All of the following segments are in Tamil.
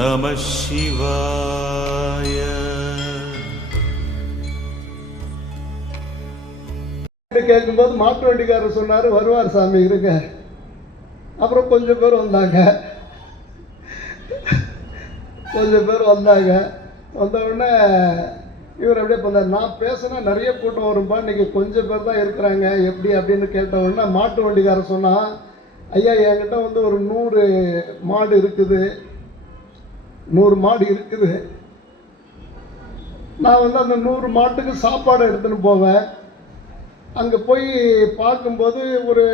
நம சிவாய. கேட்கும்போது மாட்டு வண்டிக்காரர் சொன்னார், வருவார் சாமி இருங்க. அப்புறம் கொஞ்சம் பேர் வந்தாங்க. வந்த உடனே இவர் அப்படியே பண்ணார். நான் பேசினா நிறைய கூட்டம் வரும்பா, இன்றைக்கி கொஞ்சம் பேர் தான் இருக்கிறாங்க, எப்படி அப்படின்னு கேட்ட உடனே மாட்டு வண்டிக்காரர் சொன்னால், ஐயா என்கிட்ட வந்து ஒரு 100 மாடு இருக்குது, 100 மாடு இருக்குது. நான் வந்து அந்த 100 மாட்டுக்கு சாப்பாடு எடுத்துன்னு போவேன். அங்கே போய் பார்க்கும்போது ஒரு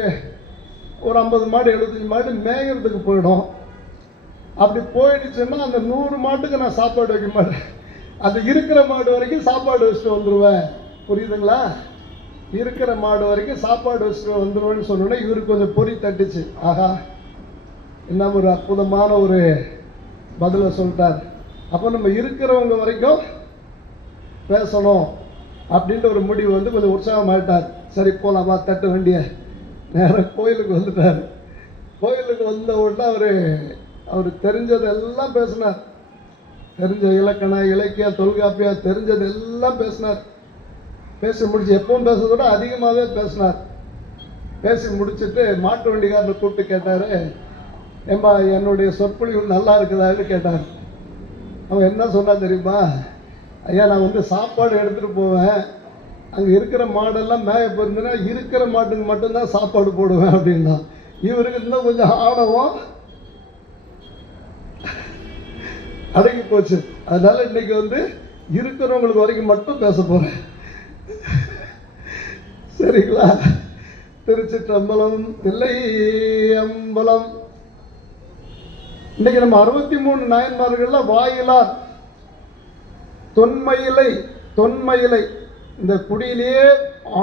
50 மாடு 75 மாடு மேய்கிறதுக்கு போயிடும். அப்படி போயிடுச்சுன்னா அந்த 100 மாட்டுக்கு நான் சாப்பாடு வைக்க மாட்டேன், அது இருக்கிற மாடு வரைக்கும் சாப்பாடு வச்சுட்டு வந்துடுவேன். புரியுதுங்களா? இருக்கிற மாடு வரைக்கும் சாப்பாடு வச்சுட்டு வந்துடுவேன்னு சொன்னோன்னே இவருக்கு கொஞ்சம் பொறி தட்டுச்சு. ஆஹா, என்ன ஒரு அற்புதமான ஒரு பதிலை சொல்லிட்டார். அப்போ நம்ம இருக்கிறவங்க வரைக்கும் பேசணும் அப்படின்ற ஒரு முடிவு வந்து கொஞ்சம் உற்சாகமாயிட்டார். சரி போகலாமா, தட்டு வண்டிய நேராக கோயிலுக்கு வந்துட்டார். கோயிலுக்கு வந்த உடனே அவர் தெரிஞ்சதெல்லாம் பேசினார். தெரிஞ்ச இலக்கணம், இலக்கியம், தொல்காப்பியா தெரிஞ்சதெல்லாம் பேசினார். பேசி முடிச்சு எப்பவும் பேசுறத விட அதிகமாகவே பேசினார். பேசி முடிச்சுட்டு மாட்டு வண்டிக்காரனை கூப்பிட்டு கேட்டார், ஏம்பா என்னுடைய சொற்பொழிவு நல்லா இருக்குதான்னு கேட்டார். அவன் என்ன சொன்னா தெரியுமா? ஐயா நான் வந்து சாப்பாடு எடுத்துகிட்டு போவேன், அங்கே இருக்கிற மாடெல்லாம் மேய போயிருந்தேன்னா இருக்கிற மாட்டுக்கு மட்டும்தான் சாப்பாடு போடுவேன் அப்படின்னா. இவருக்கு இன்னும் கொஞ்சம் ஆணவம் அடங்கி போச்சு. அதனால இன்னைக்கு வந்து இருக்கிறவங்களுக்கு வரைக்கும் மட்டும் பேச போறேன். சரிங்களா? திருச்சிற்றம்பலம், தில்லையம்பலம். இன்னைக்கு நம்ம 63 நாயன்மார்கள்ல வாயிலார் தொன்மயிலை இந்த குடியிலேயே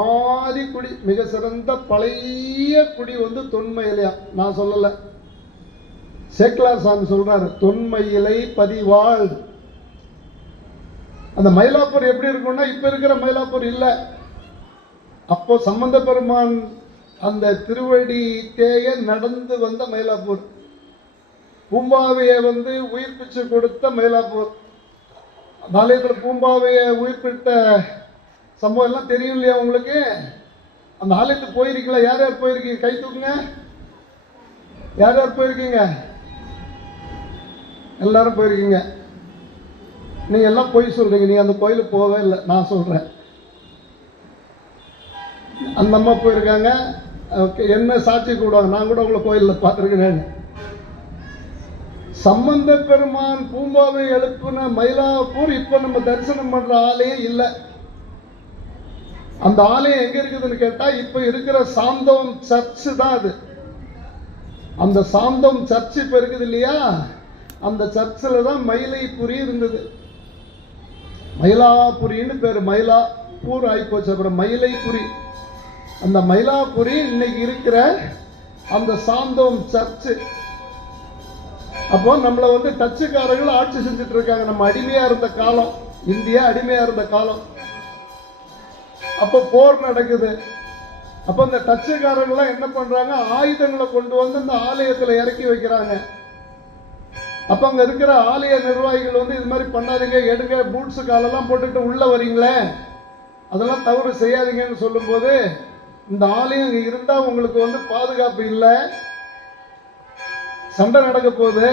ஆதி குடி, மிக சிறந்த பழைய குடி வந்து தொன்மயிலையா. நான் சொல்லலை, சேக்கலார் சாமி சொல்றாரு, தொன்மயிலை பதிவாள். அந்த மயிலாப்பூர் எப்படி இருக்கும்னா இப்ப இருக்கிற மயிலாப்பூர் இல்லை. அப்போ சம்பந்த பெருமான் அந்த திருவடி தேய நடந்து வந்த மயிலாப்பூர், பூம்பாவையை வந்து உயிர்ப்பிச்சு கொடுத்த மயிலாப்பூர். பாளையத்தில் பூம்பாவையை உயிர்ப்பித்த சம்பவம் எல்லாம் தெரியும் இல்லையா உங்களுக்கு? அந்த ஆலயத்துக்கு போயிருக்கீங்களா? யார் யார் போயிருக்கீங்க? கை தூக்குங்க. யார் யார் போயிருக்கீங்க? எல்லாரும் போயிருக்கீங்க. நீங்க எல்லாம் போய் சொல்றீங்க, நீங்க அந்த கோயிலுக்கு போகவே இல்லை. நான் சொல்றேன், அந்த அம்மா போயிருக்காங்க. என்ன சாட்சி கூடுவாங்க, நான் கூட உங்களை கோயிலில் பார்த்துருக்கேன். சம்பந்த பெருமான் பூம்பாவை எழுப்புன மயிலாப்பூர் இப்ப நம்ம தரிசனம் பண்ற ஆலயம் இல்லை. அந்த ஆலயம் எங்க இருக்குதுன்னு கேட்டா இப்ப இருக்கிற சாந்தோம் சர்ச்சு தான் அது. அந்த சாந்தோம் சர்ச் இப்ப இருக்குது இல்லையா, அந்த சர்ச்சில் தான் மயிலைப்புரி இருந்தது. மயிலாப்புரின்னு பேர், மயிலாப்பூர் ஆயிப்போச்சு, அப்புறம் மயிலைப்புரி. அந்த மயிலாப்புரி இன்னைக்கு இருக்கிற அந்த சாந்தோம் சர்ச்சு. அப்போ நம்மளை வந்து டச்சுக்காரர்கள் ஆட்சி செஞ்சுட்டு இருக்காங்க. நம்ம அடிமையா இருந்த காலம், இந்தியா அடிமையா இருந்த காலம். அப்போ போர் நடக்குது. அப்போ இந்த டச்சுக்காரர்கள்லாம் என்ன பண்றாங்க, ஆயுதங்களை கொண்டு வந்து இந்த ஆலயத்தில் இறக்கி வைக்கிறாங்க. அப்ப அங்க இருக்கிற ஆலய நிர்வாகிகள் வந்து இது மாதிரி பண்ணாதீங்க, எடுங்க, பூட்ஸ் காலெல்லாம் போட்டுட்டு உள்ள வரீங்களே, அதெல்லாம் தவறு செய்யாதீங்கன்னு சொல்லும் போது, இந்த ஆலயம் இங்க இருந்தா உங்களுக்கு வந்து பாதுகாப்பு இல்லை, சண்டை நடக்க போகுது,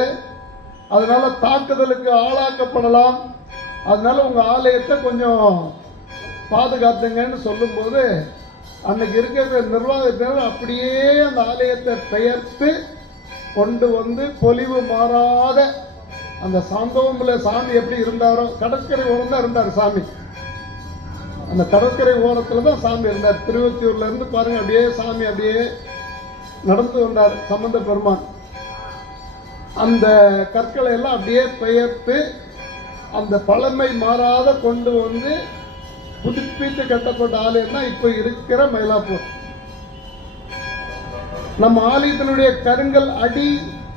அதனால தாக்குதலுக்கு ஆளாக்கப்படலாம், அதனால உங்க ஆலயத்தை கொஞ்சம் பாதுகாத்துங்கன்னு சொல்லும் போது, அன்னைக்கு இருக்கிற நிர்வாகத்தினர் அப்படியே அந்த ஆலயத்தை பெயர்த்து கொண்டு வந்து பொலிவு மாறாத அந்த சாந்தோம்புல சாமி எப்படி இருந்தாரோ, கடற்கரை ஓரம் தான் இருந்தார் சாமி. அந்த கடற்கரை ஓரத்துல தான் சாமி இருந்தார். திருவத்தியூர்ல இருந்து பாருங்க, அப்படியே சாமி அப்படியே நடந்து வந்தார் சம்பந்த பெருமான். அந்த கற்களை எல்லாம் அப்படியே பெயர்த்து அந்த பழமை மாறாத கொண்டு வந்து புதுப்பித்து கட்டப்பட்ட ஆலயம் தான் இப்ப இருக்கிற மயிலாப்பூர். நம்ம ஆலயத்தினுடைய கருங்கல் அடி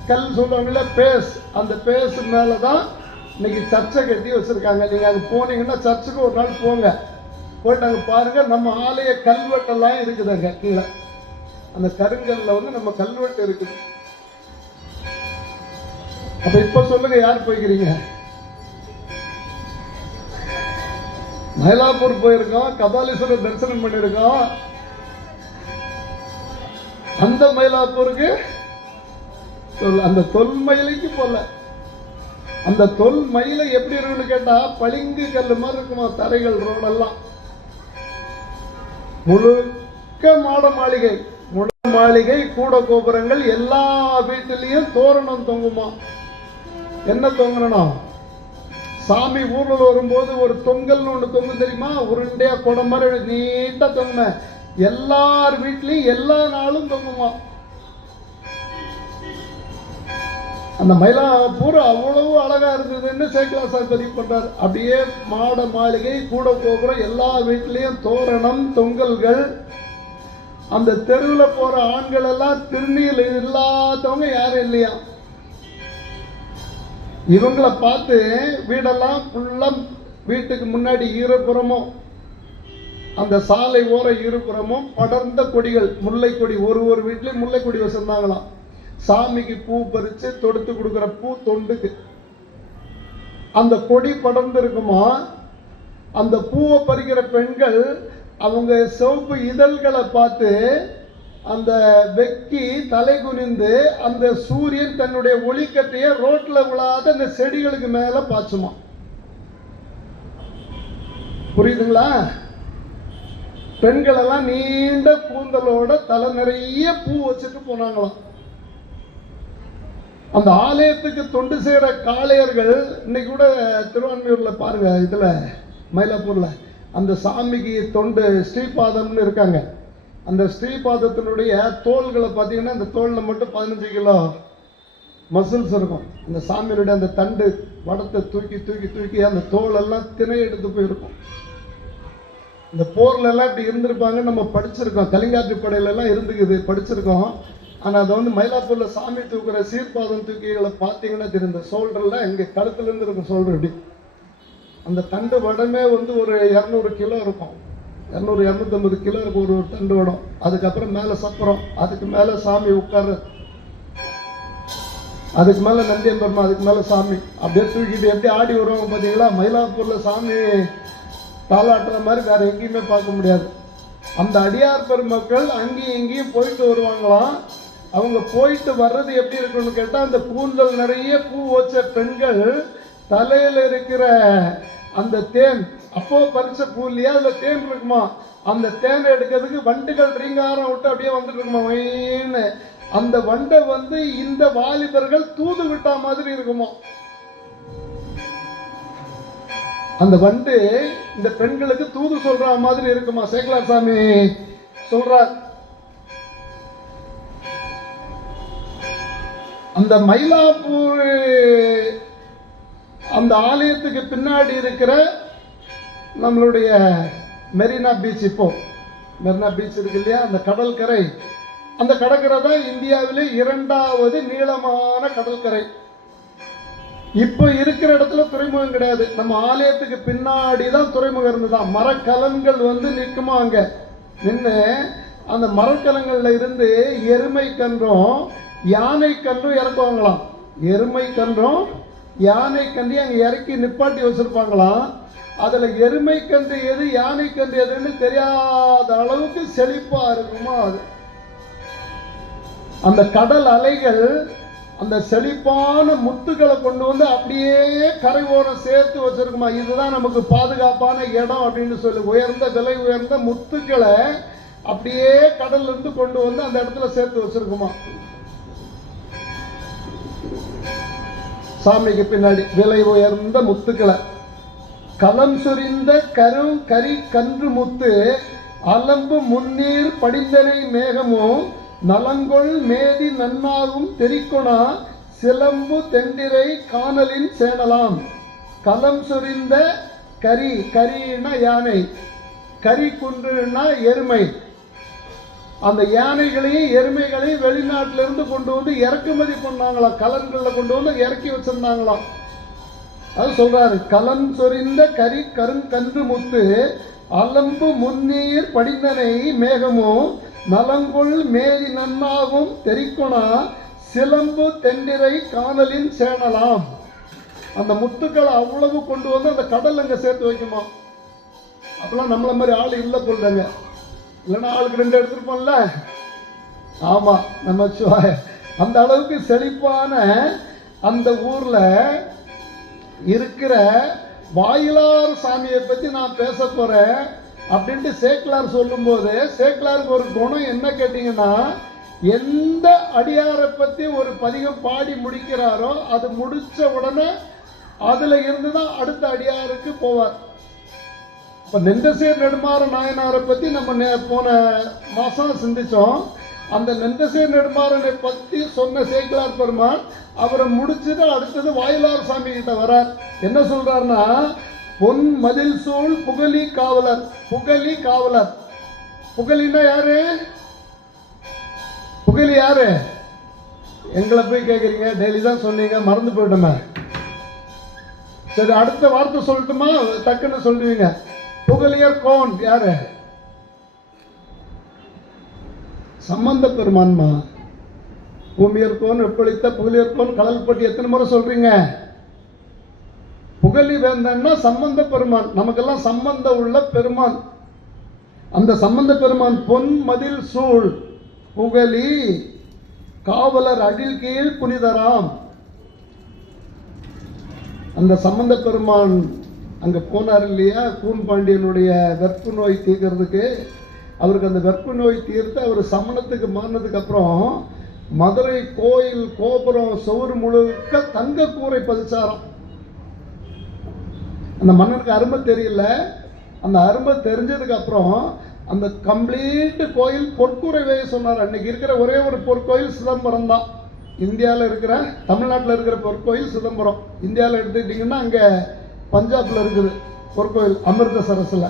கல் சொல்றாங்கல்ல, பேஸ், அந்த பேஸ் மேலதான் இன்னைக்கு சர்ச்சை கட்டி வச்சிருக்காங்க. நீங்க அங்க போனீங்கன்னா சர்ச்சுக்கு ஒரு நாள் போங்க, போயிட்டு அங்க பாருங்க, நம்ம ஆலய கல்வெட்டெல்லாம் இருக்குது அங்க கீழே. அந்த கருங்கல்ல வந்து நம்ம கல்வெட்டு இருக்குது. அப்ப இப்ப சொல்லுங்க, யார் போய்க்கிறீங்க? மயிலாப்பூர் போயிருக்கோம், கபாலீஸ்வரர் தரிசனம் பண்ணிருக்கோம். அந்த மயிலாப்பூருக்கு அந்த தொல்மயிலைக்கு போல. அந்த தொல்மயிலை எப்படி இருக்குன்னு கேட்டா பளிங்கு கல்லு மாதிரி இருக்குமா தரைகள், ரோடெல்லாம். முழுக்க மாட மாளிகை, மாளிகை, கூட கோபுரங்கள், எல்லா வீட்டிலையும் தோரணம் தொங்குமா. என்ன தொங்கணும்? சாமி ஊர்ல வரும்போது ஒரு தொங்கல்னு ஒண்ணு தொங்கு தெரியுமா? உருண்டையா குடம் மாதிரி நீட்டா தொங்குன, எல்லார் வீட்லயும் எல்லா நாளும் தொங்குமா. அந்த மயிலாப்பூர் அவ்வளவு அழகா இருந்ததுன்னு சேக்கலா சார் பதிவு பண்றாரு. அப்படியே மாட மாளிகை, கூட கோபுரம், எல்லா வீட்லயும் தோரணம், தொங்கல்கள். அந்த தெருவில் போற ஆண்கள் எல்லாம் திருநீல் இல்லாதவங்க யாரும் இல்லையா. இவங்களை பார்த்து வீடெல்லாம் ஃபுல்லா, வீட்டுக்கு முன்னாடி இருபுறமும், அந்த சாலை ஓர இருபுறமும் படர்ந்த கொடிகள், முல்லை கொடி. ஒரு வீட்லயும் முல்லை கொடி வச்சிருந்தாங்களாம். சாமிக்கு பூ பறிச்சு தொடுத்து கொடுக்குற பூ தொண்டுக்கு அந்த கொடி படர்ந்து இருக்குமா. அந்த பூவை பறிக்கிற பெண்கள் அவங்க சிவப்பு இதழ்களை பார்த்து அந்த வெக்கி தலை குனிந்து அந்த சூரியன் தன்னுடைய ஒளிக்கட்டைய ரோட்ல விழாத அந்த செடிகளுக்கு மேல பாய்ச்சுமா. புரியுதுங்களா? பெண்கள் எல்லாம் நீண்ட கூந்தலோட தலை நிறைய பூ வச்சுட்டு போனாங்களாம். அந்த ஆலயத்துக்கு தொண்டு செய்யற காளையர்கள் இன்னைக்கு கூட திருவான்மையூர்ல பாருங்க, இதுல மயிலாப்பூர்ல அந்த சாமிக்கு தொண்டு ஸ்ரீபாதம்னு இருக்காங்க. அந்த ஸ்ரீபாதத்தினுடைய தோள்களை பார்த்தீங்கன்னா அந்த தோளில் மட்டும் 15 கிலோ மசில்ஸ் இருக்கும். அந்த சாமியினுடைய அந்த தண்டு வடத்தை தூக்கி தூக்கி தூக்கி அந்த தோல் எல்லாம் திணை எடுத்து போயிருக்கும். இந்த போர்ல எல்லாம் இப்படி இருந்திருப்பாங்க, நம்ம படிச்சிருக்கோம். கலிங்காற்று படையில எல்லாம் இருந்துக்குது, படிச்சிருக்கோம். ஆனால் அதை வந்து மயிலாப்பூர்ல சாமி தூக்குற சீர்பாதம் தூக்கிகளை பார்த்தீங்கன்னா தெரியும். இந்த ஷோல்டர்ல இங்கே கழுத்துல இருந்து இருக்கும் ஷோல்டர் இப்படி. அந்த தண்டு வடமே வந்து ஒரு 200 கிலோ இருக்கும், 200-250 கிலோ இருக்கும் ஒரு தண்டு வடம். அதுக்கப்புறம் மேலே சப்பரம், அதுக்கு மேலே சாமி உட்கார்றது, அதுக்கு மேலே நந்தியம்பெருமா, அதுக்கு மேலே சாமி அப்படியே தூக்கிட்டு எப்படி ஆடி வருவாங்க பார்த்தீங்களா. மயிலாப்பூர்ல சாமி தாளாட்டுற மாதிரி வேற எங்கேயுமே பார்க்க முடியாது. அந்த அடியார் பெருமக்கள் அங்கேயும் இங்கேயும் போயிட்டு வருவாங்களாம். அவங்க போயிட்டு வர்றது எப்படி இருக்குன்னு கேட்டால், அந்த கூந்தல் நிறைய பூ வச்ச பெண்கள் தலையில் இருக்கிற அந்த தேன், அப்போ பறிச்ச பூ இல்லையா, அதில் தேன் இருக்குமா. அந்த தேனை எடுக்கிறதுக்கு வண்டுகள் ரீங்காரம் விட்டு அப்படியே வந்துட்டு இருக்குமா வைன்னு. அந்த வண்டை வந்து இந்த வாலிபர்கள் தூது விட்டா மாதிரி இருக்குமா. அந்த வண்டு இந்த பெண்களுக்கு தூது சொல்ற மாதிரி இருக்குமா. சேக்கலார் சாமி சொல்றார். அந்த மயிலாப்பூர் அந்த ஆலயத்துக்கு பின்னாடி இருக்கிற நம்மளுடைய மெரினா பீச், இப்போ மெரினா பீச் இருக்கு இல்லையா, அந்த கடற்கரை. அந்த கடற்கரை தான் இந்தியாவிலே 2வது நீளமான கடற்கரை. இப்போ இருக்கிற இடத்துல துறைமுகம் கிடையாது. நம்ம ஆலயத்துக்கு பின்னாடி தான் துறைமுகம் இருந்துதான். மரக்கலன்கள் வந்து நிற்குமா அங்க நின்று. அந்த மரக்கலங்கள்ல இருந்து எருமை கன்றும் யானை கன்றும் இறக்குவாங்களாம். எருமை கன்றும் யானை கன்று அங்க இறக்கி நிப்பாட்டி வச்சிருப்பாங்களாம். அதுல எருமை கன்று எது யானை கன்று எதுன்னு தெரியாத அளவுக்கு செழிப்பா இருக்குமா அது. அந்த கடல் அலைகள் அந்த செழிப்பான முத்துக்களை கொண்டு வந்து அப்படியே கரை ஓரம் சேர்த்து வச்சிருக்குமா. இதுதான் நமக்கு பாதுகாப்பான இடம் அப்படின்னு சொல்லி உயர்ந்த விலை உயர்ந்த முத்துக்களை அப்படியே கடல்ல இருந்து கொண்டு வந்து அந்த இடத்துல சேர்த்து வச்சிருக்குமா. சாமிக்கு பின்னாடி விலை உயர்ந்த முத்துக்களை, களம் சொரிந்த கரி கன்று முத்து, அலம்பு முன்னீர் படிந்தனை மேகமும், நலங்கொள் மேதி நன்னாகும் தெரிக்கொணா, சிலம்பு தெண்டிரை காணலின் சேனலாம். களம் சொரிந்த கரின்னா யானை, கரி குன்றுனா எருமை. அந்த யானைகளையும் எருமைகளையும் வெளிநாட்டிலிருந்து கொண்டு வந்து இறக்குமதி பண்ணாங்களாம். கலன்கள்ல கொண்டு வந்து இறக்கி வச்சிருந்தாங்களாம். அது சொல்றாரு, களம் சொரிந்த கருங்கன்று முத்து, அலம்பு முன்னீர் படிந்தனை மேகமும், நலங்கொள் மேதி நன்னாகும் தெரிக்கொணா, சிலம்பு தென்னிறை காணலின் சேனலாம். அந்த முத்துக்களை அவ்வளவு கொண்டு வந்து அந்த கடல் அங்கே சேர்த்து வைக்குமா. அப்பெல்லாம் நம்மள மாதிரி ஆள் இல்லை சொல்றாங்க. இல்லைன்னா ஆளுக்கு 2 எடுத்துருப்போம்ல. ஆமா, நம்ம அந்த அளவுக்கு செழிப்பான அந்த ஊர்ல இருக்கிற வாயிலார் சாமியை பத்தி நான் பேச போறேன் அப்படின்ட்டு சேக்கிலார் சொல்லும்போது, சேக்கிலாருக்கு ஒரு குணம் என்ன கேட்டீங்கன்னா, எந்த அடியாரை பத்தி ஒரு பதிகம் பாடி முடிக்கிறாரோ அது முடிச்ச உடனே அதுல இருந்துதான் அடுத்த அடியாருக்கு போவார். இப்ப நெந்தசேர் நெடுமாற நாயனாரை பத்தி நம்ம போன மாசம் சிந்திச்சோம். அந்த நெந்தசேர் நெடுமாறனை பத்தி சொன்ன சேக்கிலார் பெருமான் அவரை முடிச்சுட்டு அடுத்தது வாயிலார் சாமி கிட்ட வரார். என்ன சொல்றாருன்னா, பொன் மதில் சூழ் புகழி காவலர். புகழி காவலர், புகழின்னா யாரு? புகழி யாரு? எங்களை போய் கேட்குறீங்க, டெய்லி தான் சொன்னீங்க, மறந்து போயிட்டோமே. சரி, அடுத்த வார்த்தை சொல்லட்டுமா? டக்குன்னு சொல்லுவீங்க. புகழியர் கோன் யாரு? சம்பந்த பெருமான்மா. பூமியர் கோன், வெப்பளித்த புகழியர் கோன், கடல் பட்டி எத்தனை முறை சொல்றீங்க? புகழி வேந்தன்னா சம்பந்த பெருமான், நமக்கெல்லாம் சம்பந்தம் உள்ள பெருமான். அந்த சம்பந்த பெருமான் பொன் மதில் சூழ் புகழி காவலர் அடில் கீழ் புனிதராம். அந்த சம்பந்த பெருமான் அங்க போனார் இல்லையா, கூன் பாண்டியனுடைய வெற்பு நோய் தீர்க்கிறதுக்கு. அவருக்கு அந்த வெற்பு நோய் தீர்த்து அவர் சமணத்துக்கு மாறினதுக்கு அப்புறம் மதுரை கோயில் கோபுரம் சுவர் முழுக்க தங்க கூரை பதிச்சாராம். அந்த மன்னனுக்கு அருமை தெரியல. அந்த அருமை தெரிஞ்சதுக்கு அப்புறம் அந்த கம்ப்ளீட் கோயில் பொற்கூரை வேய சொன்னார். அன்னைக்கு இருக்கிற ஒரே ஒரு பொற்கோயில் சிதம்பரம் தான். இந்தியாவில் இருக்கிற, தமிழ்நாட்டில் இருக்கிற பொற்கோயில் சிதம்பரம். இந்தியாவில் எடுத்துக்கிட்டிங்கன்னா அங்கே பஞ்சாபில் இருக்குது பொற்கோயில் அமிர்தசரஸில்.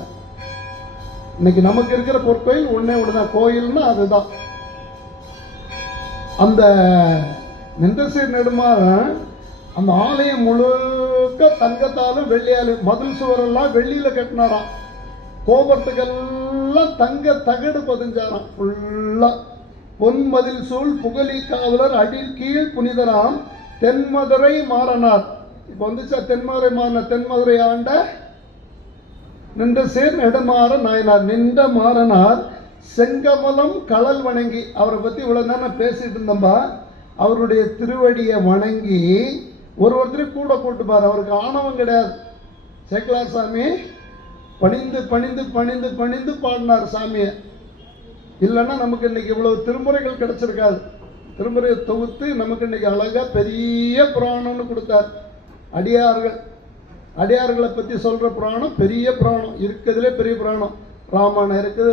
இன்னைக்கு நமக்கு இருக்கிற பொற்கோயில் ஒன்னே ஒன்று கோயில்னா அதுதான். அந்த நெந்தசேர் நெடுமாறன் அந்த ஆலயம் முழுக்க தங்கத்தாலும் வெள்ளியாலும், மதில் சுவரெல்லாம் வெள்ளியில கட்டினாராம். கோபுரத்துக்கெல்லாம் தங்க தகடு பதிஞ்சாராம் ஃபுல்லா. பொன் மதில் சூழ் புகழி காவலர் அடில் கீழ் புனிதராம் தென்மதுரை மாறனார். இப்போ வந்துச்சா தென்மதுரை மாறனார்? தென்மதுரை ஆண்ட நெந்தசேர் நெடுமாற நாயனார். நின்ற மாறனார் செங்கமலம் கடல் வணங்கி. அவரை பத்தி இவ்வளவு நேரம் பேசிட்டு இருந்தோம்பா. அவருடைய திருவடியை வணங்கி ஒருத்தரையும் கூட கூட்டுப்பார். அவருக்கு ஆணவம் கிடையாது. சேக்கிலார் சாமி பணிந்து பணிந்து பணிந்து பணிந்து பாடினார் சாமியை. இல்லைன்னா நமக்கு இன்னைக்கு இவ்வளவு திருமுறைகள் கிடைச்சிருக்காது. திருமுறையை தொகுத்து நமக்கு இன்னைக்கு அழகா பெரிய புராணம்னு கொடுத்தார். அடியார்களை பற்றி சொல்கிற புராணம் பெரிய புராணம், இருக்கிறதுலே பெரிய புராணம். ராமாயணம் இருக்குது,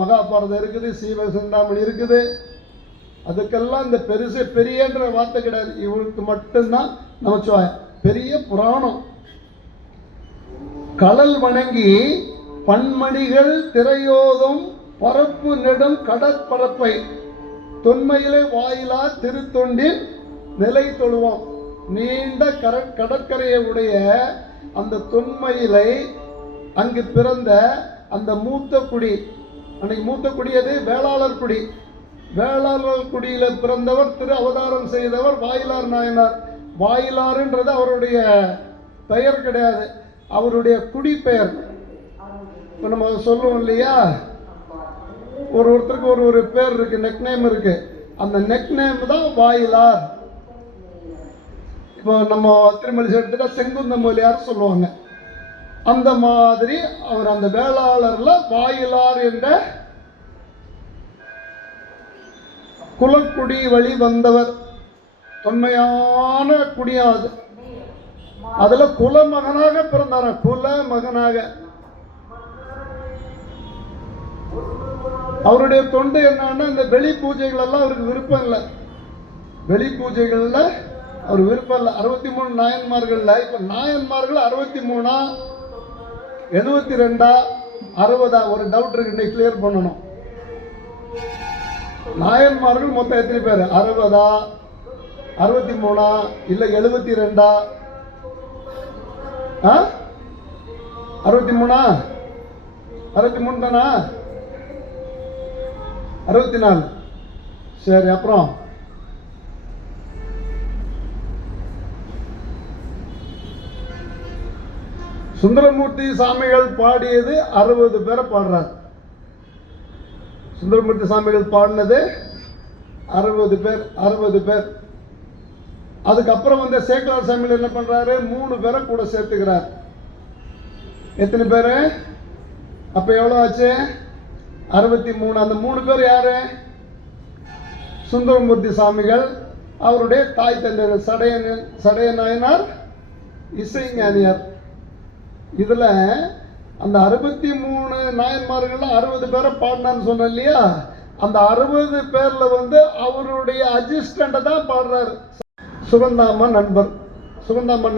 மகாபாரதம் இருக்குது, சீவசிந்தாமணி இருக்குது. அதுக்கெல்லாம் இந்த பெருசு பெரியன்ற வார்த்தை கிடையாது. இவருக்கு மட்டும்தான் நமச்சிவாய பெரிய புராணம். கடல் வணங்கி பன்மணிகள் திரையோதும் பரப்பு நெடும் கடற்பரப்பை தொன்மையிலே வாயிலா திருத்தொண்டில் நிலை தொழுவோம். நீண்ட கடற்கரையை உடைய அந்த தொன்மையிலை அங்கு பிறந்த அந்த மூத்த குடி, அன்னைக்கு மூத்த குடி அது வேளாளர் குடி. வேளாளர் குடியில பிறந்தவர், திரு அவதாரம் செய்தவர் வாயிலார் நாயனார். வாயிலாறுன்றது அவருடைய பெயர் கிடையாது, அவருடைய குடி பெயர். இப்போ நம்ம சொல்லுவோம் இல்லையா, ஒருத்தருக்கு ஒரு பேர் இருக்கு, நெக் நேம் இருக்கு. அந்த நெக் நேம் தான் வாயிலார். இப்போ நம்ம திருமலை எடுத்துட்டா செங்குந்த மொழியார் சொல்லுவாங்க. அந்த மாதிரி அவர் அந்த வேளாளர்ல வாயிலார் என்ற குலக்குடி வழி வந்தவர். தொன்மையான குடியாது. அதுல குலமகனாக பிறந்தார, குலமகனாக. அவருடைய தொண்டு என்னன்னா, இந்த வெளி பூஜைகள் எல்லாம் அவருக்கு விருப்பம் இல்லை. வெளி பூஜைகள்ல அவர் விருப்பம் இல்லை. 63 நாயன்மார்கள்ல இப்ப நாயன்மார்கள் 63 72 60 ஒரு டவுட் இருக்கு, இன்னைக்கு கிளியர் பண்ணணும். நாயன்மார்கள் மொத்தம் எத்தனை பேர்? 60 63 இல்ல 72? 63 63 தானா? 64. சரி, அப்புறம் சுந்தரமூர்த்தி சாமிகள் பாடியது 60 பேரை பாடுறார். சுந்தரமூர்த்தி சாமிகள் பாடினது 60 பேர். அதுக்கப்புறம் வந்து சேக்கலார் சாமிகள் என்ன பண்றாரு, 3 பேரை கூட சேர்த்துக்கிறார். எத்தனை பேரு? அப்ப எவ்வளவு ஆச்சு? 63. அந்த 3 பேர் யாரு? சுந்தரமூர்த்தி சாமிகள், அவருடைய தாய் தந்தையர் சடைய நாயனார், இசைஞானியார். இதுல அந்த 63 நாயன்மார்கள் 60 பேரை பாடினான்னு சொன்ன இல்லையா, அந்த 60 பேர்ல வந்து அவருடைய அசிஸ்டண்ட தான் பாடுறாரு. சுகந்தாம்மா